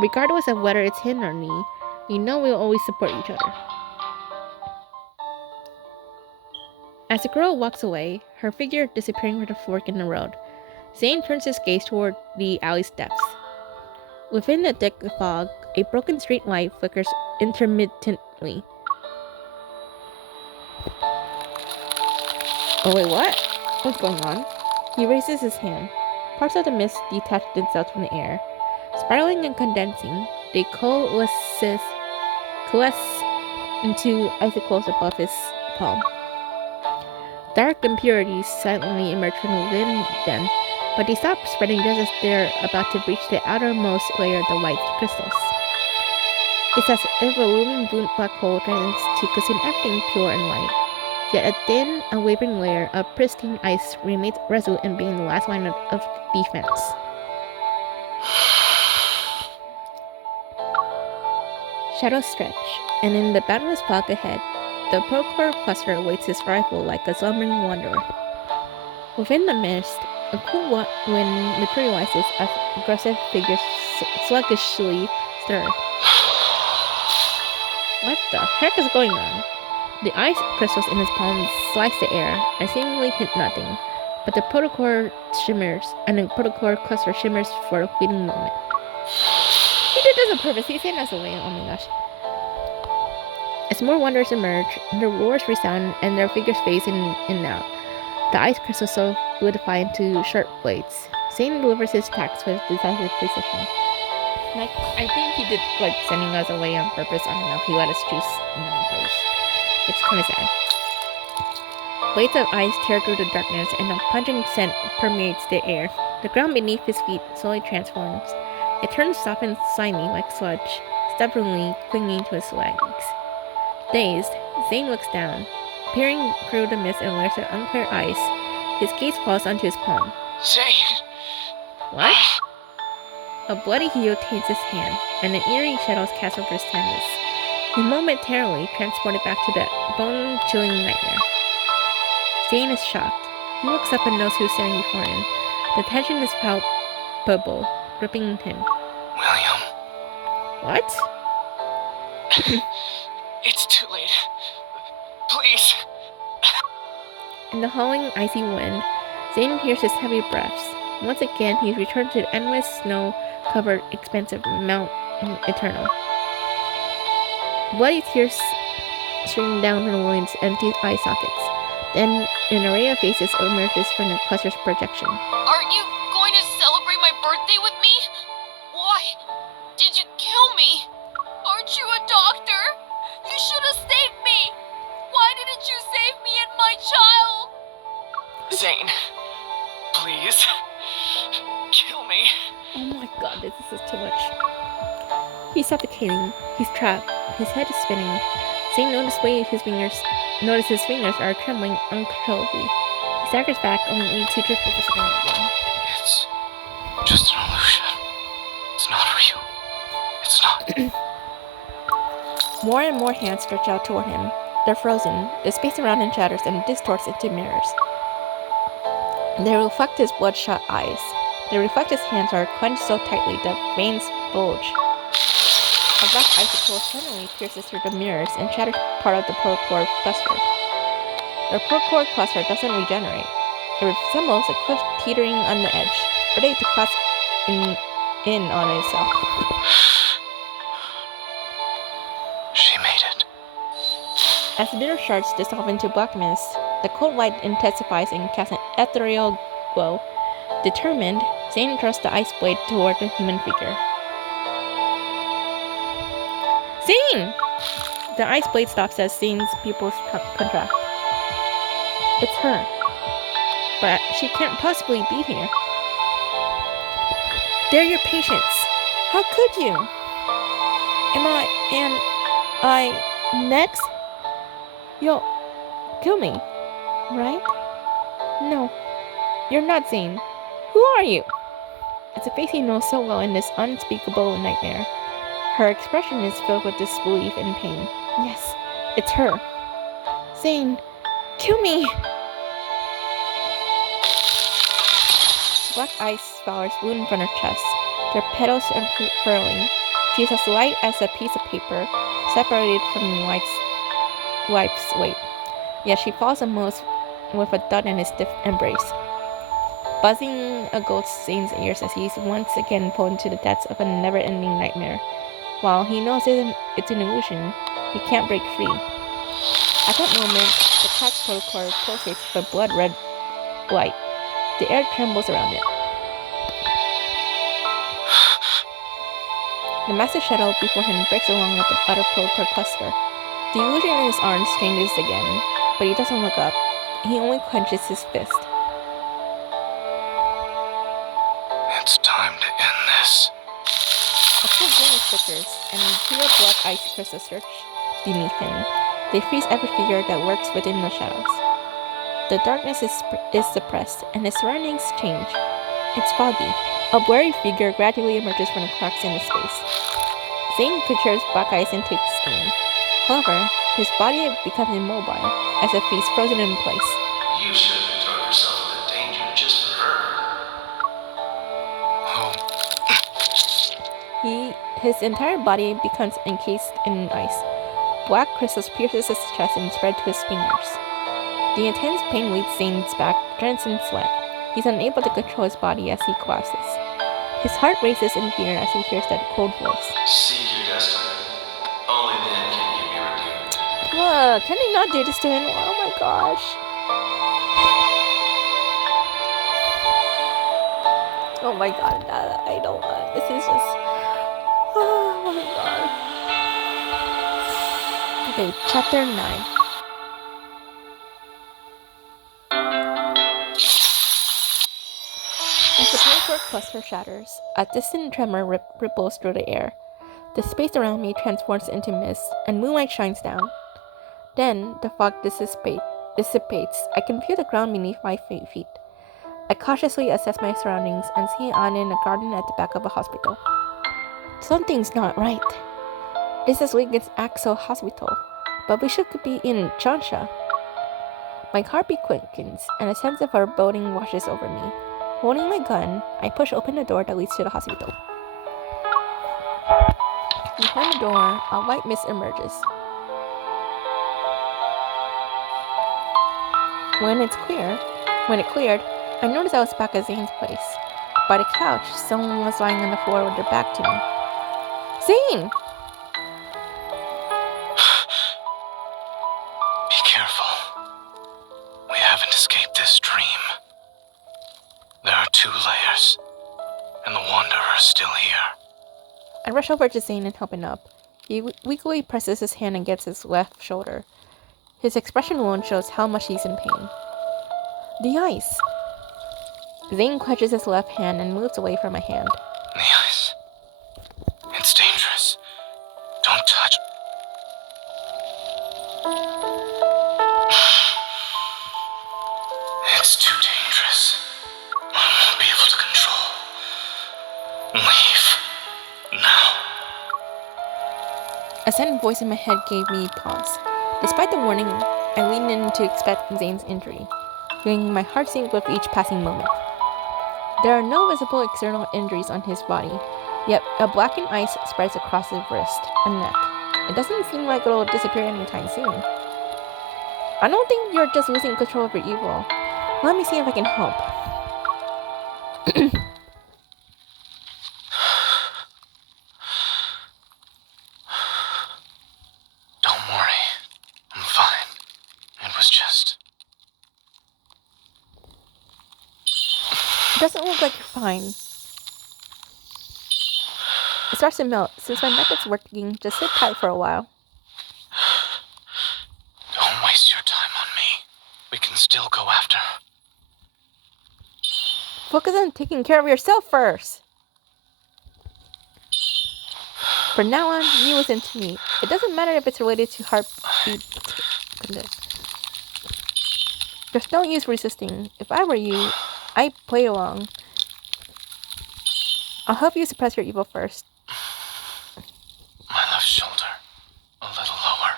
Regardless of whether it's him or me, we know we'll always support each other. As the girl walks away, her figure disappearing with a fork in the road, Zane turns his gaze toward the alley's depths. Within the thick fog, a broken street light flickers intermittently. Oh wait, what? What's going on? He raises his hand. Parts of the mist detach themselves from the air. Spiraling and condensing, they coalesce into icicles above his palm. Dark impurities silently emerge from within them, but they stop spreading just as they're about to reach the outermost layer of the white crystals. It's as if a looming black hole threatens to consume everything pure and white. Yet a thin, unwavering layer of pristine ice remains resolute in being the last line of defense. Shadows stretch, and in the boundless fog ahead, the Procore cluster awaits his arrival like a slumbering wanderer. Within the mist, a cool wind materializes as aggressive figures sluggishly stir. What the heck is going on? The ice crystals in his palm slice the air and seemingly hit nothing, but the protocore shimmers, and the protocore cluster shimmers for a fleeting moment. He did this on purpose. He sent us away. Oh my gosh. As more wonders emerge, their roars resound and their figures phase in and out. The ice crystals solidify into sharp blades. Zane delivers his attacks with decisive precision. Like, I think he did like sending us away on purpose. I don't know. He let us choose on purpose. It's kind of sad. Blades of ice tear through the darkness, and a pungent scent permeates the air. The ground beneath his feet slowly transforms. It turns soft and slimy like sludge, stubbornly clinging to his legs. Dazed, Zane looks down. Peering through the mist and layers of unclear ice, his gaze falls onto his palm. Zane! What? A bloody heel taints his hand, and an eerie shadows cast over his canvas. He's momentarily transported back to that bone-chilling nightmare. Zane is shocked. He looks up and knows who's standing before him. The tension is palpable, gripping him. William? What? It's too late. Please. In the howling, icy wind, Zane hears his heavy breaths. Once again, he's returned to the endless, snow-covered expanse of Mount Eternal. Bloody tears stream down from William's empty eye sockets. Then, an array of faces emerges from the cluster's projection. Aren't you going to celebrate my birthday with me? Why did you kill me? Aren't you a doctor? You should have saved me. Why didn't you save me and my child? Zane, please. Kill me. Oh my god, this is too much. He's suffocating. He's trapped. His head is spinning. Zane notices his fingers are trembling uncontrollably. He staggers back, only to trip over something again. It's just an illusion. It's not real. It's not. More and more hands stretch out toward him. They're frozen. The space around him shatters and distorts into mirrors. They reflect his bloodshot eyes. They reflect his hands are clenched so tightly that veins bulge. A black icicle suddenly pierces through the mirrors and shatters part of the procore cluster. The procore cluster doesn't regenerate. It resembles a cliff teetering on the edge, ready to collapse in on itself. She made it. As the bitter shards dissolve into black mist, the cold light intensifies and casts an ethereal glow. Determined, Zane thrusts the ice blade toward the human figure. Zane! The ice blade stops as Zane's pupils contract. It's her. But she can't possibly be here. They're your patients. How could you? Am I next? kill me, right? No, you're not Zane. Who are you? It's a face he knows so well in this unspeakable nightmare. Her expression is filled with disbelief and pain. Yes, it's her. Zane, kill me! Black ice flowers bloom in front of her chest, their petals unfurling. She is as light as a piece of paper, separated from life's weight. Yet she falls almost with a thud in his stiff embrace. Buzzing a ghost Zane's ears as he is once again pulled into the depths of a never-ending nightmare. While he knows it's an illusion, he can't break free. At that moment, the cracked protocol pulsates with a blood-red light. The air trembles around it. The massive shadow before him breaks along with the other protocol cluster. The illusion in his arms changes again, but he doesn't look up. He only clenches his fist. It's time to end this. A cold wind flickers, and clear black ice crystals search beneath him. They freeze every figure that lurks within the shadows. The darkness is suppressed, and his surroundings change. It's foggy. A blurry figure gradually emerges from the cracks in the space. Zane pictures black ice and takes aim. However, his body becomes immobile, as if he's frozen in place. You shouldn't throw yourself into danger just for her. His entire body becomes encased in ice. Black crystals pierces his chest and spread to his fingers. The intense pain leads Zane's back, drenched in sweat. He's unable to control his body as he collapses. His heart races in fear as he hears that cold voice. Seek your destiny. Only then can you be redeemed. Look, can they not do this to him? Oh my gosh. Oh my god, I don't want. This is just. Oh my god. Okay, chapter 9. As the protocol cluster shatters, a distant tremor ripples through the air. The space around me transforms into mist, and moonlight shines down. Then, the fog dissipates. I can feel the ground beneath my feet. I cautiously assess my surroundings and see I'm in a garden at the back of a hospital. Something's not right. This is Lincoln's Axel Hospital, but we should be in Chansha. My heartbeat quickens, and a sense of foreboding washes over me. Holding my gun, I push open the door that leads to the hospital. Behind the door, a white mist emerges. When it cleared, I noticed I was back at Zane's place. By the couch, someone was lying on the floor with their back to me. Zane! Be careful. We haven't escaped this dream. There are 2 layers, and the Wanderer is still here. I rush over to Zane and help him up. He weakly presses his hand against his left shoulder. His expression alone shows how much he's in pain. The ice! Zane clutches his left hand and moves away from my hand. The ice. It's dangerous. Don't touch. It's too dangerous. I won't be able to control. Leave. Now. A sudden voice in my head gave me pause. Despite the warning, I leaned in to expect Zane's injury, feeling my heart sink with each passing moment. There are no visible external injuries on his body, yet a blackened ice spreads across his wrist and neck. It doesn't seem like it'll disappear anytime soon. I don't think you're just losing control of your evil. Let me see if I can help. Don't worry. I'm fine. It was just... It doesn't look like you're fine. It starts to melt. Since my method's working, just sit tight for a while. Don't waste your time on me. We can still go after her. Focus on taking care of yourself first. From now on, you listen to me. It doesn't matter if it's related to heartbeat. There's no use resisting. If I were you, I'd play along. I'll help you suppress your evil first. My left shoulder, a little lower.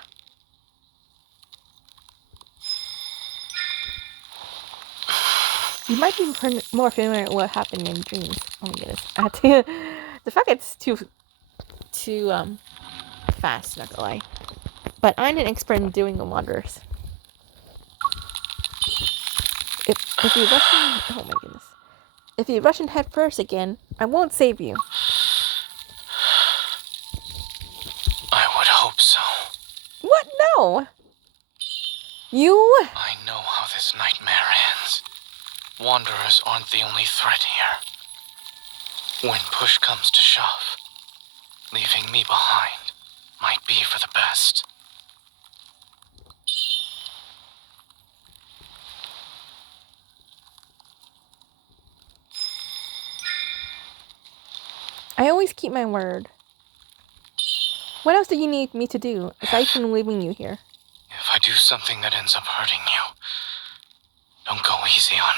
You might be more familiar with what happened in dreams. Oh my goodness. I had to. The fact it's too fast, not gonna lie. But I'm an expert in doing the wonders. If you rush in, oh my goodness. If you rush in head first again, I won't save you. I would hope so. What? No! You? I know how this nightmare ends. Wanderers aren't the only threat here. When push comes to shove, leaving me behind might be for the best. I always keep my word. What else do you need me to do, aside from leaving you here? If I do something that ends up hurting you, don't go easy on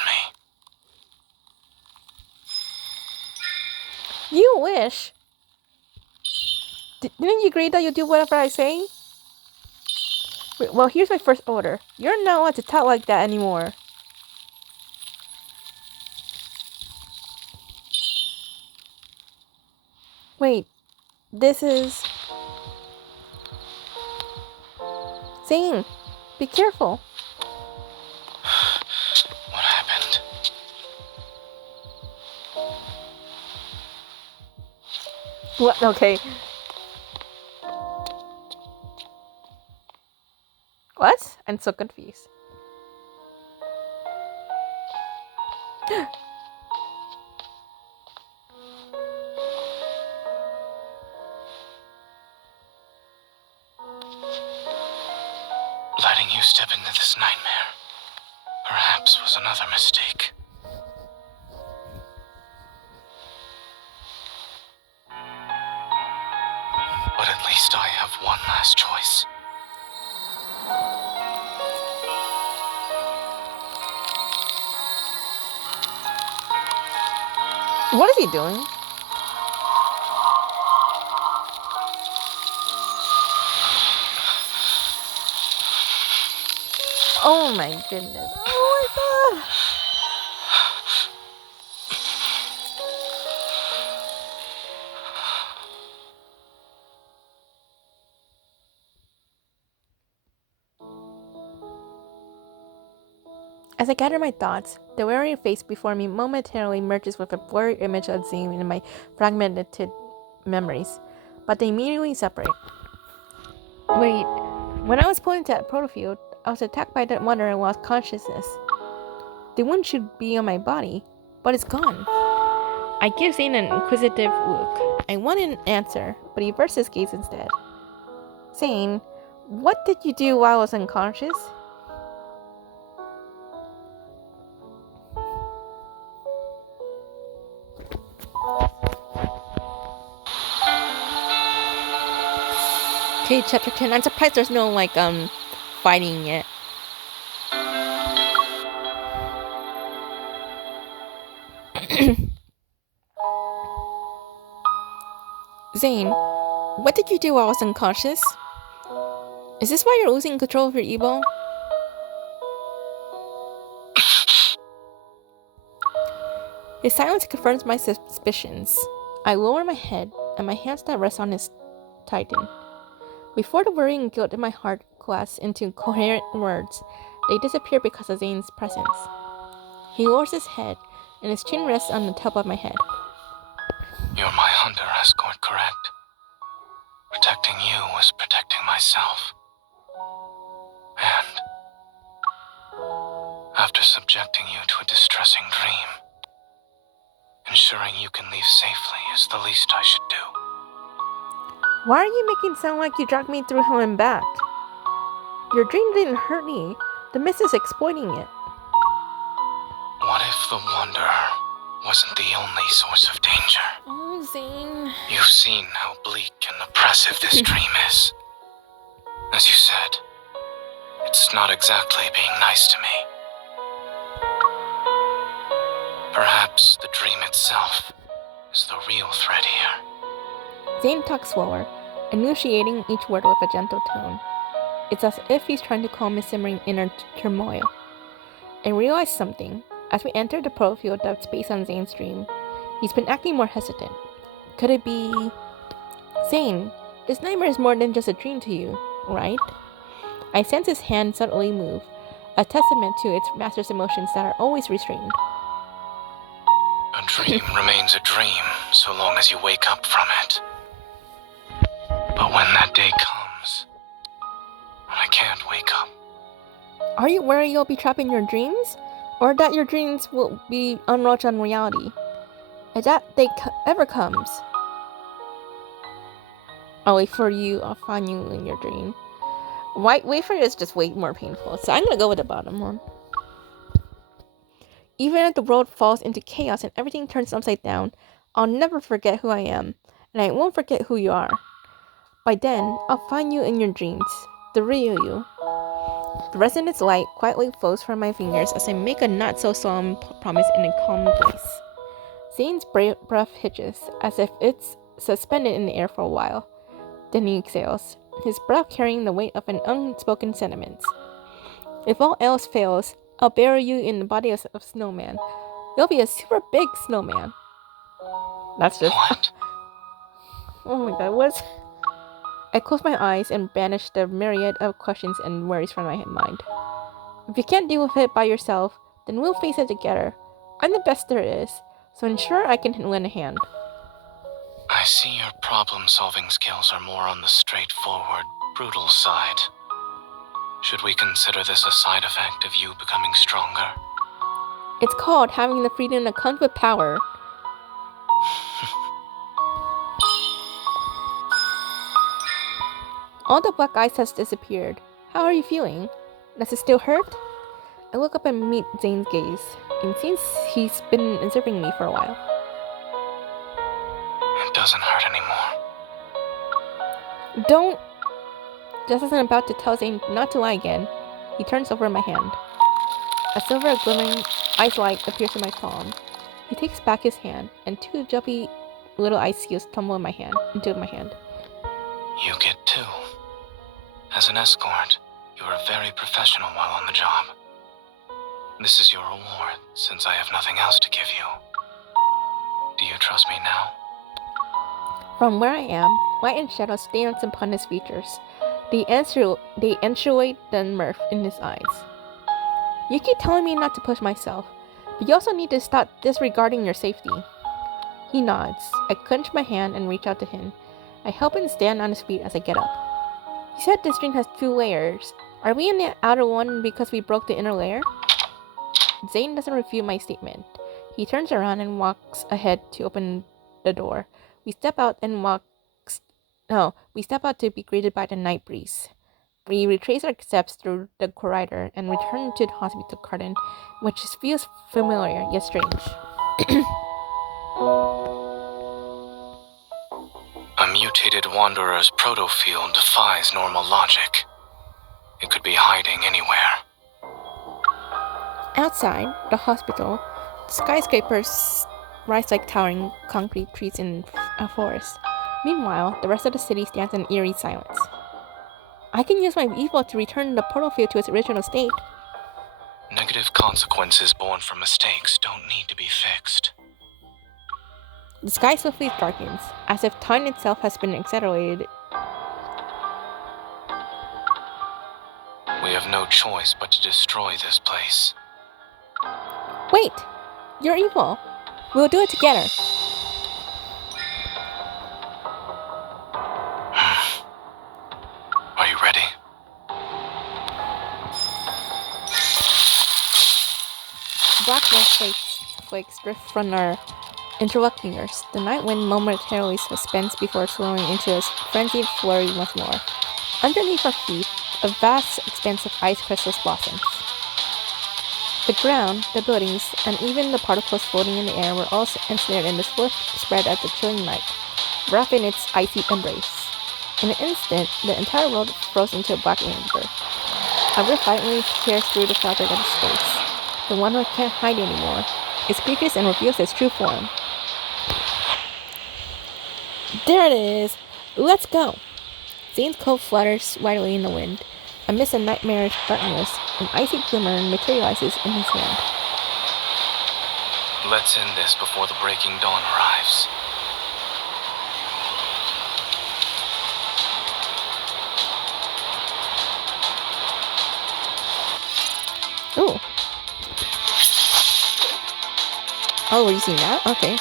me. You wish. Didn't you agree that you'll do whatever I say? Well, here's my first order. You're not allowed to talk like that anymore. Wait, this is... Zane, be careful. What happened? What? Okay. What? I'm so confused. Letting you step into this nightmare, perhaps, was another mistake. But at least I have one last choice. What is he doing? Oh my goodness. Oh my god. As I gather my thoughts, the weary face before me momentarily merges with a blurry image of Zane in my fragmented memories, but they immediately separate. Wait, when I was pulled into that protofield, I was attacked by that wonder and lost consciousness. The wound should be on my body, but it's gone. I give Zane an inquisitive look. I want an answer, but he averts his gaze instead. Zane, what did you do while I was unconscious? Okay, chapter 10. I'm surprised there's no, fighting yet. Zane, what did you do while I was unconscious? Is this why you're losing control of your evil? His silence confirms my suspicions. I lower my head, and my hands that rest on his tighten. Before the worry and guilt in my heart coalesce into coherent words, they disappear because of Zane's presence. He lowers his head, and his chin rests on the top of my head. You're my hunter, escort, correct? Protecting you was protecting myself. And after subjecting you to a distressing dream, ensuring you can leave safely is the least I should do. Why are you making it sound like you dragged me through hell and back? Your dream didn't hurt me. The mist is exploiting it. What if the Wanderer wasn't the only source of danger? Oh, Zane. You've seen how bleak and oppressive this dream is. As you said, it's not exactly being nice to me. Perhaps the dream itself is the real threat here. Zane talks slower, enunciating each word with a gentle tone. It's as if he's trying to calm his simmering inner turmoil. I realize something. As we enter the portal field that's based on Zane's dream, he's been acting more hesitant. Could it be... Zane, this nightmare is more than just a dream to you, right? I sense his hand subtly move, a testament to its master's emotions that are always restrained. A dream remains a dream so long as you wake up from it. But when that day comes, when I can't wake up, Are you worried you'll be trapped in your dreams? Or that your dreams will be unroached on reality? If that day ever comes, I'll wait for you, I'll find you in your dream. Wait for you is just way more painful, so I'm gonna go with the bottom one. Even if the world falls into chaos and everything turns upside down, I'll never forget who I am, and I won't forget who you are. By then, I'll find you in your dreams, the real you. The resonant light quietly flows from my fingers as I make a not-so-solemn promise in a calm voice. Zane's breath hitches, as if it's suspended in the air for a while. Then he exhales, his breath carrying the weight of an unspoken sentiment. If all else fails, I'll bury you in the body of a snowman. You'll be a super big snowman. That's just... what? Oh my god, what's... I close my eyes and banish the myriad of questions and worries from my mind. If you can't deal with it by yourself, then we'll face it together. I'm the best there is, so ensure I can lend a hand. I see your problem-solving skills are more on the straightforward, brutal side. Should we consider this a side effect of you becoming stronger? It's called having the freedom that comes with power. All the black ice has disappeared. How are you feeling? Does it still hurt? I look up and meet Zane's gaze. It seems he's been observing me for a while. It doesn't hurt anymore. Don't... Just as I'm about to tell Zane not to lie again, he turns over my hand. A silver glimmering ice light appears in my palm. He takes back his hand, and two jumpy little ice cubes tumble into my hand. You get two. As an escort, you are very professional while on the job. This is your reward, since I have nothing else to give you. Do you trust me now? From where I am, light and shadow dance upon his features. They accentuate the mirth in his eyes. You keep telling me not to push myself, but you also need to stop disregarding your safety. He nods. I clench my hand and reach out to him. I help him stand on his feet as I get up. You said this dream has two layers. Are we in the outer one because we broke the inner layer? Zane doesn't refute my statement. He turns around and walks ahead to open the door. We step out to be greeted by the night breeze. We retrace our steps through the corridor and return to the hospital garden, which feels familiar yet strange. A mutated wanderer's protofield defies normal logic. It could be hiding anywhere. Outside the hospital, skyscrapers rise like towering concrete trees in a forest. Meanwhile, the rest of the city stands in eerie silence. I can use my evil to return the portal field to its original state. Negative consequences born from mistakes don't need to be fixed. The sky swiftly darkens, as if time itself has been accelerated. We have no choice but to destroy this place. Wait! You're evil. We'll do it together. Are you ready? Black dust flakes drift from our interlocked fingers. The night wind momentarily suspends before swirling into a frenzied flurry once more. Underneath our feet, a vast expanse of ice crystals blossoms. The ground, the buildings, and even the particles floating in the air were all ensnared in the swift spread of the chilling night, wrapped in its icy embrace. In an instant, the entire world froze into a black amber. A rift violently tears through the fabric of space. The one who can't hide anymore. It screeches and reveals its true form. There it is! Let's go! Zane's coat flutters wildly in the wind. Amidst a nightmarish darkness, an icy glimmer materializes in his hand. Let's end this before the breaking dawn arrives. Ooh. Oh, were you seeing that? Okay.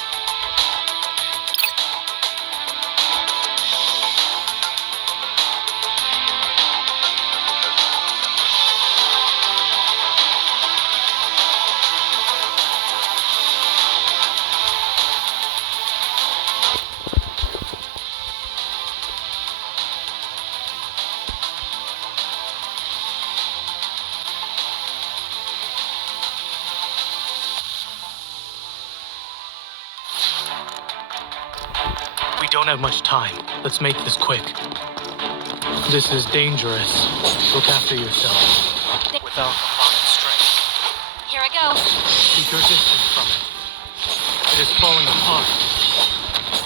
We don't have much time. Let's make this quick. This is dangerous. Look after yourself. Without combined strength, Here I go. keep your distance from it. It is falling apart.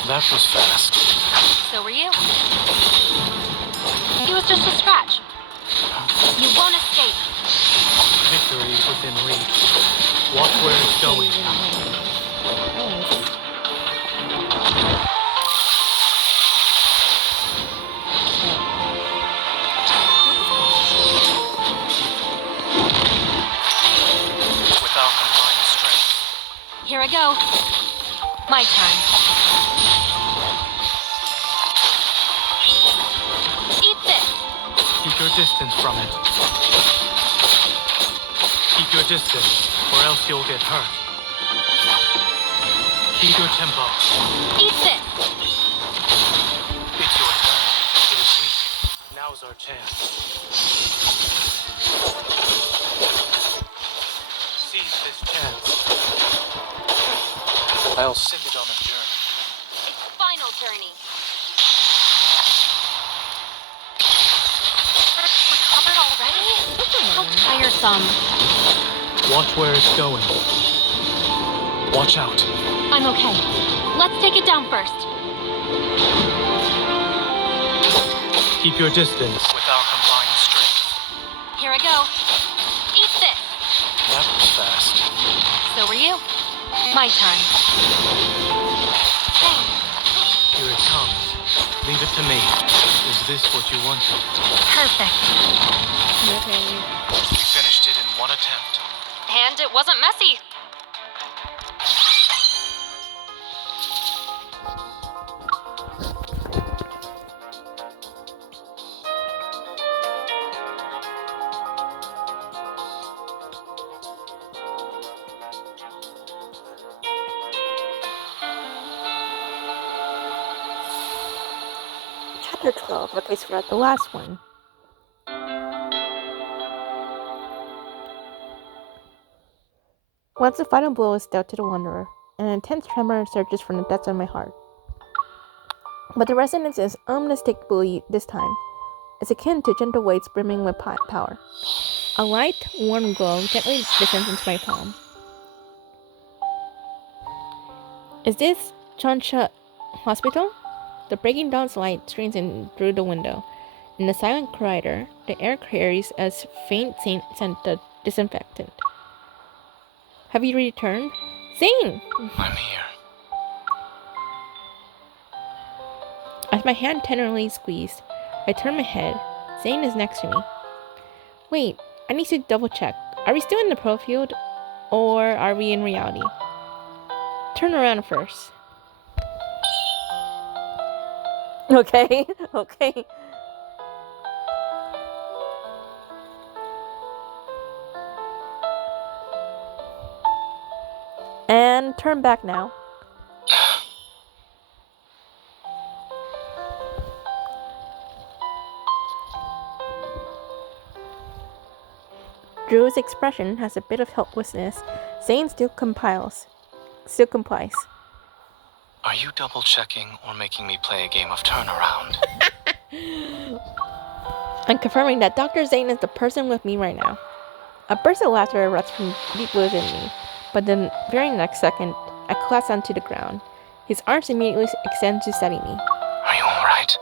That was fast. So were you. It was just a scratch. You won't escape. Victory is within reach. Watch where it's going. Without combined strength, Here I go. My turn. Eat this. keep your distance from it. Keep your distance, or else you'll get hurt. Keep your tempo. Eat this. It's your turn. It is weak. Now's our chance. Seize this chance. I'll send it on a journey. Its final journey. Recovered already? How tiresome. Watch where it's going. Watch out. I'm okay. Let's take it down first. Keep your distance without combined strength. Here I go. Eat this. That was fast. So were you. My turn. Thanks. Here it comes. Leave it to me. Is this what you wanted? Perfect. We finished it in one attempt. And it wasn't messy. Chapter 12, in case we read the last one. Once the final blow is dealt to the Wanderer, an intense tremor surges from the depths of my heart. But the resonance is unmistakably this time. It's akin to gentle waves brimming with power. A light, warm glow gently descends into my palm. Is this Chansha Hospital? The breaking dawn's light streams in through the window. In the silent corridor, the air carries a faint scent of disinfectant. Have you returned? Zane! I'm here. As my hand tenderly squeezed, I turn my head. Zane is next to me. Wait, I need to double check. Are we still in the pro field? Or are we in reality? Turn around first. Okay, okay. And turn back now. Drew's expression has a bit of helplessness. Zane still complies. Are you double checking or making me play a game of turnaround? I'm confirming that Dr. Zane is the person with me right now. A burst of laughter erupts from deep within me. but the very next second, I collapsed onto the ground. His arms immediately extended to steady me. Are you alright?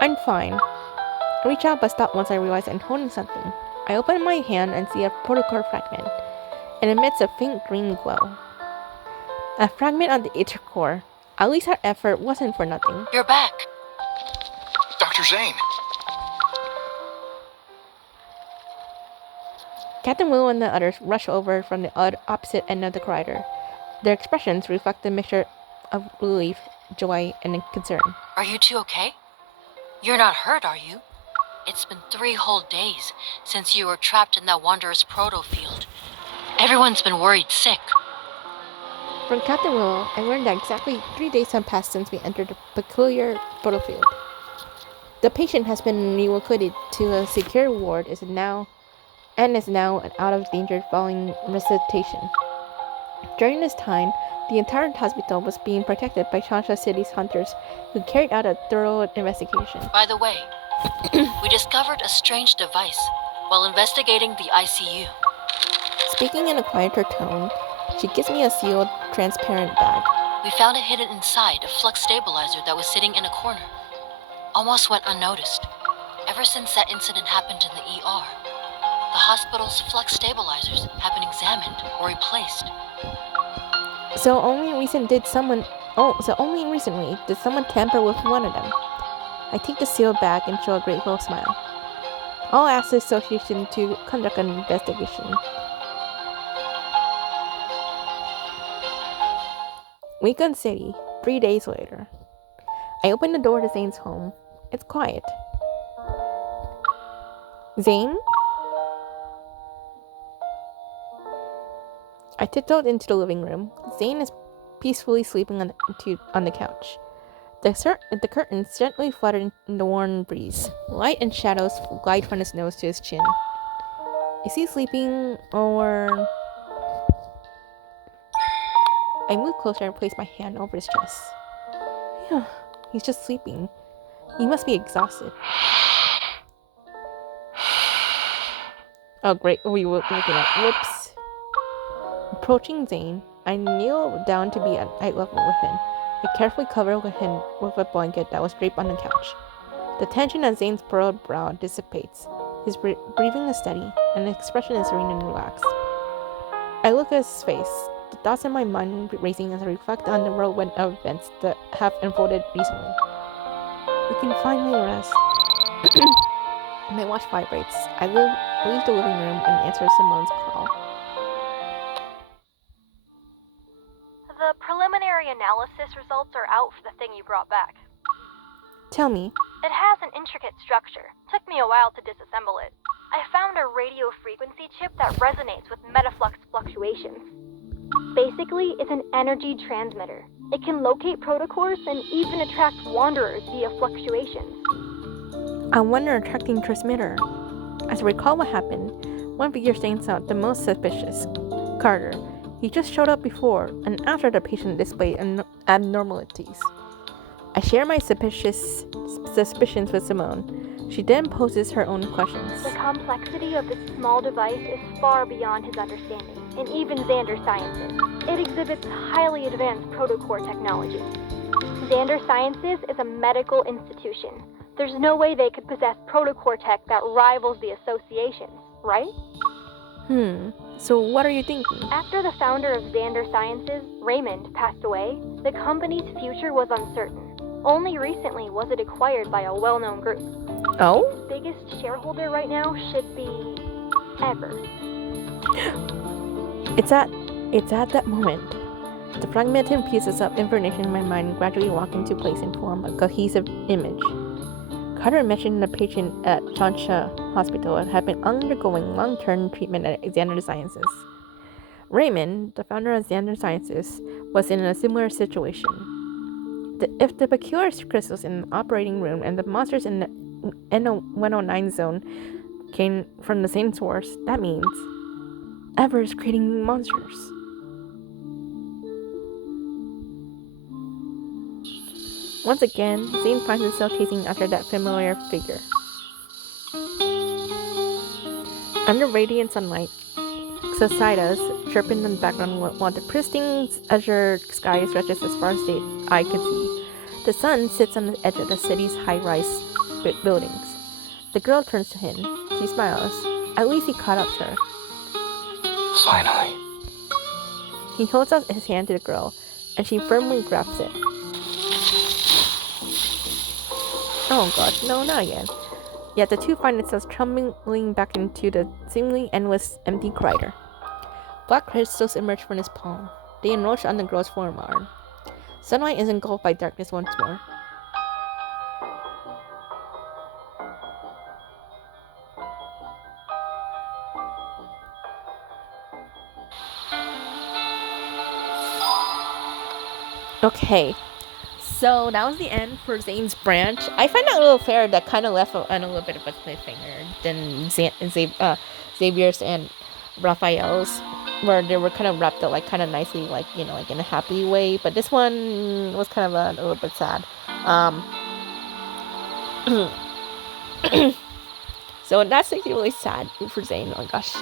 I'm fine. I reach out but stop once I realize I'm holding something. I open my hand and see a protocol fragment. It emits a faint green glow. A fragment of the ether core. At least our effort wasn't for nothing. You're back. Dr. Zane! Captain Willow and the others rush over from the opposite end of the corridor. Their expressions reflect a mixture of relief, joy, and concern. Are you two okay? You're not hurt, are you? It's been 3 whole days since you were trapped in that Wanderer's proto field. Everyone's been worried sick. From Captain Willow, I learned that exactly 3 days have passed since we entered the peculiar battlefield. The patient has been relocated to a secure ward is now out of danger following resuscitation. During this time, the entire hospital was being protected by Changsha City's hunters who carried out a thorough investigation. By the way, we discovered a strange device while investigating the ICU. Speaking in a quieter tone, she gives me a sealed, transparent bag. We found it hidden inside a flux stabilizer that was sitting in a corner. Almost went unnoticed. Ever since that incident happened in the ER, the hospital's flux stabilizers have been examined or replaced. So only recently did someone tamper with one of them. I take the sealed bag and show a grateful smile. I'll ask the association to conduct an investigation. Weekend City, 3 days later. I open the door to Zane's home. It's quiet. Zane? I tiptoed into the living room. Zane is peacefully sleeping on the couch. The curtains gently flutter in the warm breeze. Light and shadows glide from his nose to his chin. Is he sleeping or... I move closer and place my hand over his chest. Yeah, he's just sleeping. He must be exhausted. Oh great, we were looking at. Whoops. Approaching Zane, I kneel down to be at eye level with him. I carefully cover him with a blanket that was draped on the couch. The tension on Zane's furrowed brow dissipates. His breathing is steady, and his expression is serene and relaxed. I look at his face, the thoughts in my mind racing as I reflect on the whirlwind of events that have unfolded recently. We can finally rest. My watch vibrates. I leave the living room and answer Simone's call. The preliminary analysis results are out for the thing you brought back. Tell me. It has an intricate structure. Took me a while to disassemble it. I found a radio frequency chip that resonates with metaflux fluctuations. Basically, it's an energy transmitter. It can locate protocores and even attract wanderers via fluctuations. I wonder attracting transmitter. As I recall what happened, one figure stands out the most suspicious. Carter. He just showed up before and after the patient displayed abnormalities. I share my suspicions with Simone. She then poses her own questions. The complexity of this small device is far beyond his understanding, and even Xander Sciences. It exhibits highly advanced protocore technology. Xander Sciences is a medical institution. There's no way they could possess protocore tech that rivals the associations, right? So what are you thinking? After the founder of Xander Sciences, Raymond, passed away, the company's future was uncertain. Only recently was it acquired by a well-known group. Oh? Its biggest shareholder right now should be... Ever. It's at that moment. The fragmented pieces of information in my mind gradually walk into place and form a cohesive image. Carter mentioned the patient at Changsha Hospital had been undergoing long-term treatment at Xander Sciences. Raymond, the founder of Xander Sciences, was in a similar situation. If the peculiar crystals in the operating room and the monsters in the N109 zone came from the same source, that means Ever is creating monsters. Once again, Zane finds himself chasing after that familiar figure. Under radiant sunlight, cicadas chirping in the background while the pristine azure sky stretches as far as the eye can see. The sun sits on the edge of the city's high-rise buildings. The girl turns to him. She smiles. At least he caught up to her. Finally. He holds out his hand to the girl, and she firmly grabs it. Oh god, no, not again. Yet the two find themselves trembling back into the seemingly endless empty crater. Black crystals emerge from his palm. They encroach on the girl's forearm. Sunlight is engulfed by darkness once more. Okay, so that was the end for Zane's branch. I find that a little fair. That kind of left on a little bit of a cliffhanger than Xavier's and Raphael's, where they were kind of wrapped up like kind of nicely, like like in a happy way. But this one was kind of a little bit sad. So that's actually really sad for Zane. Oh my gosh.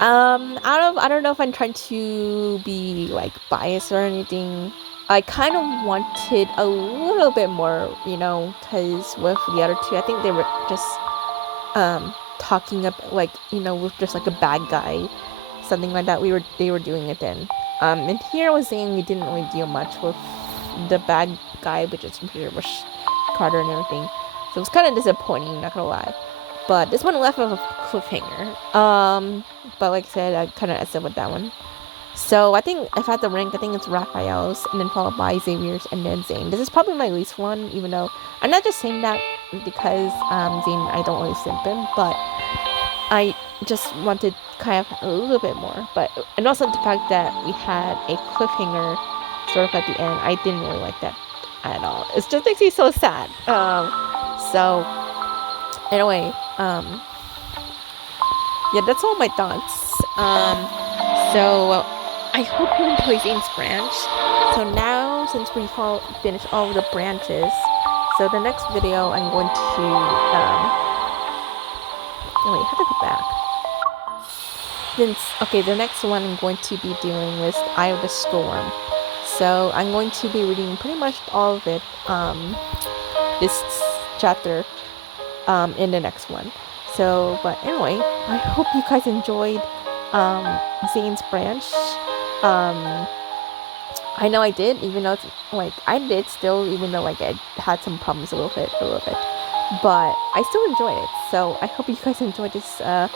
I don't know if I'm trying to be like biased or anything. I kind of wanted a little bit more, because with the other two, I think they were just talking about like with just like a bad guy, something like that. They were doing it then. And here I was saying we didn't really deal much with the bad guy, which is computer was Carter and everything. So it was kind of disappointing, not gonna lie. But this one left with a cliffhanger. But like I said, I kind of ended with that one. So I think if I had to rank, I think it's Raphael's, and then followed by Xavier's, and then Zane. This is probably my least one, even though I'm not just saying that because Zane I don't really simp him, but I just wanted kind of a little bit more. But and also the fact that we had a cliffhanger sort of at the end, I didn't really like that at all. It just makes me so sad. So anyway, yeah, that's all my thoughts. So I hope you enjoy Zane's branch. So now, since we finished all of the branches, so the next video I'm going to wait, how to go back? The next one I'm going to be doing with Eye of the Storm. So I'm going to be reading pretty much all of it, this chapter, in the next one. So, but anyway, I hope you guys enjoyed Zane's branch. I know I did, even though it's like I did still, even though like I had some problems a little bit, but I still enjoyed it. So I hope you guys enjoyed this Zane's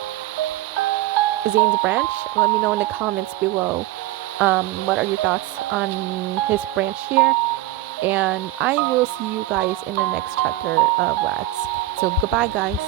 branch. Let me know in the comments below what are your thoughts on his branch here, and I will see you guys in the next chapter of Lads. So goodbye, guys.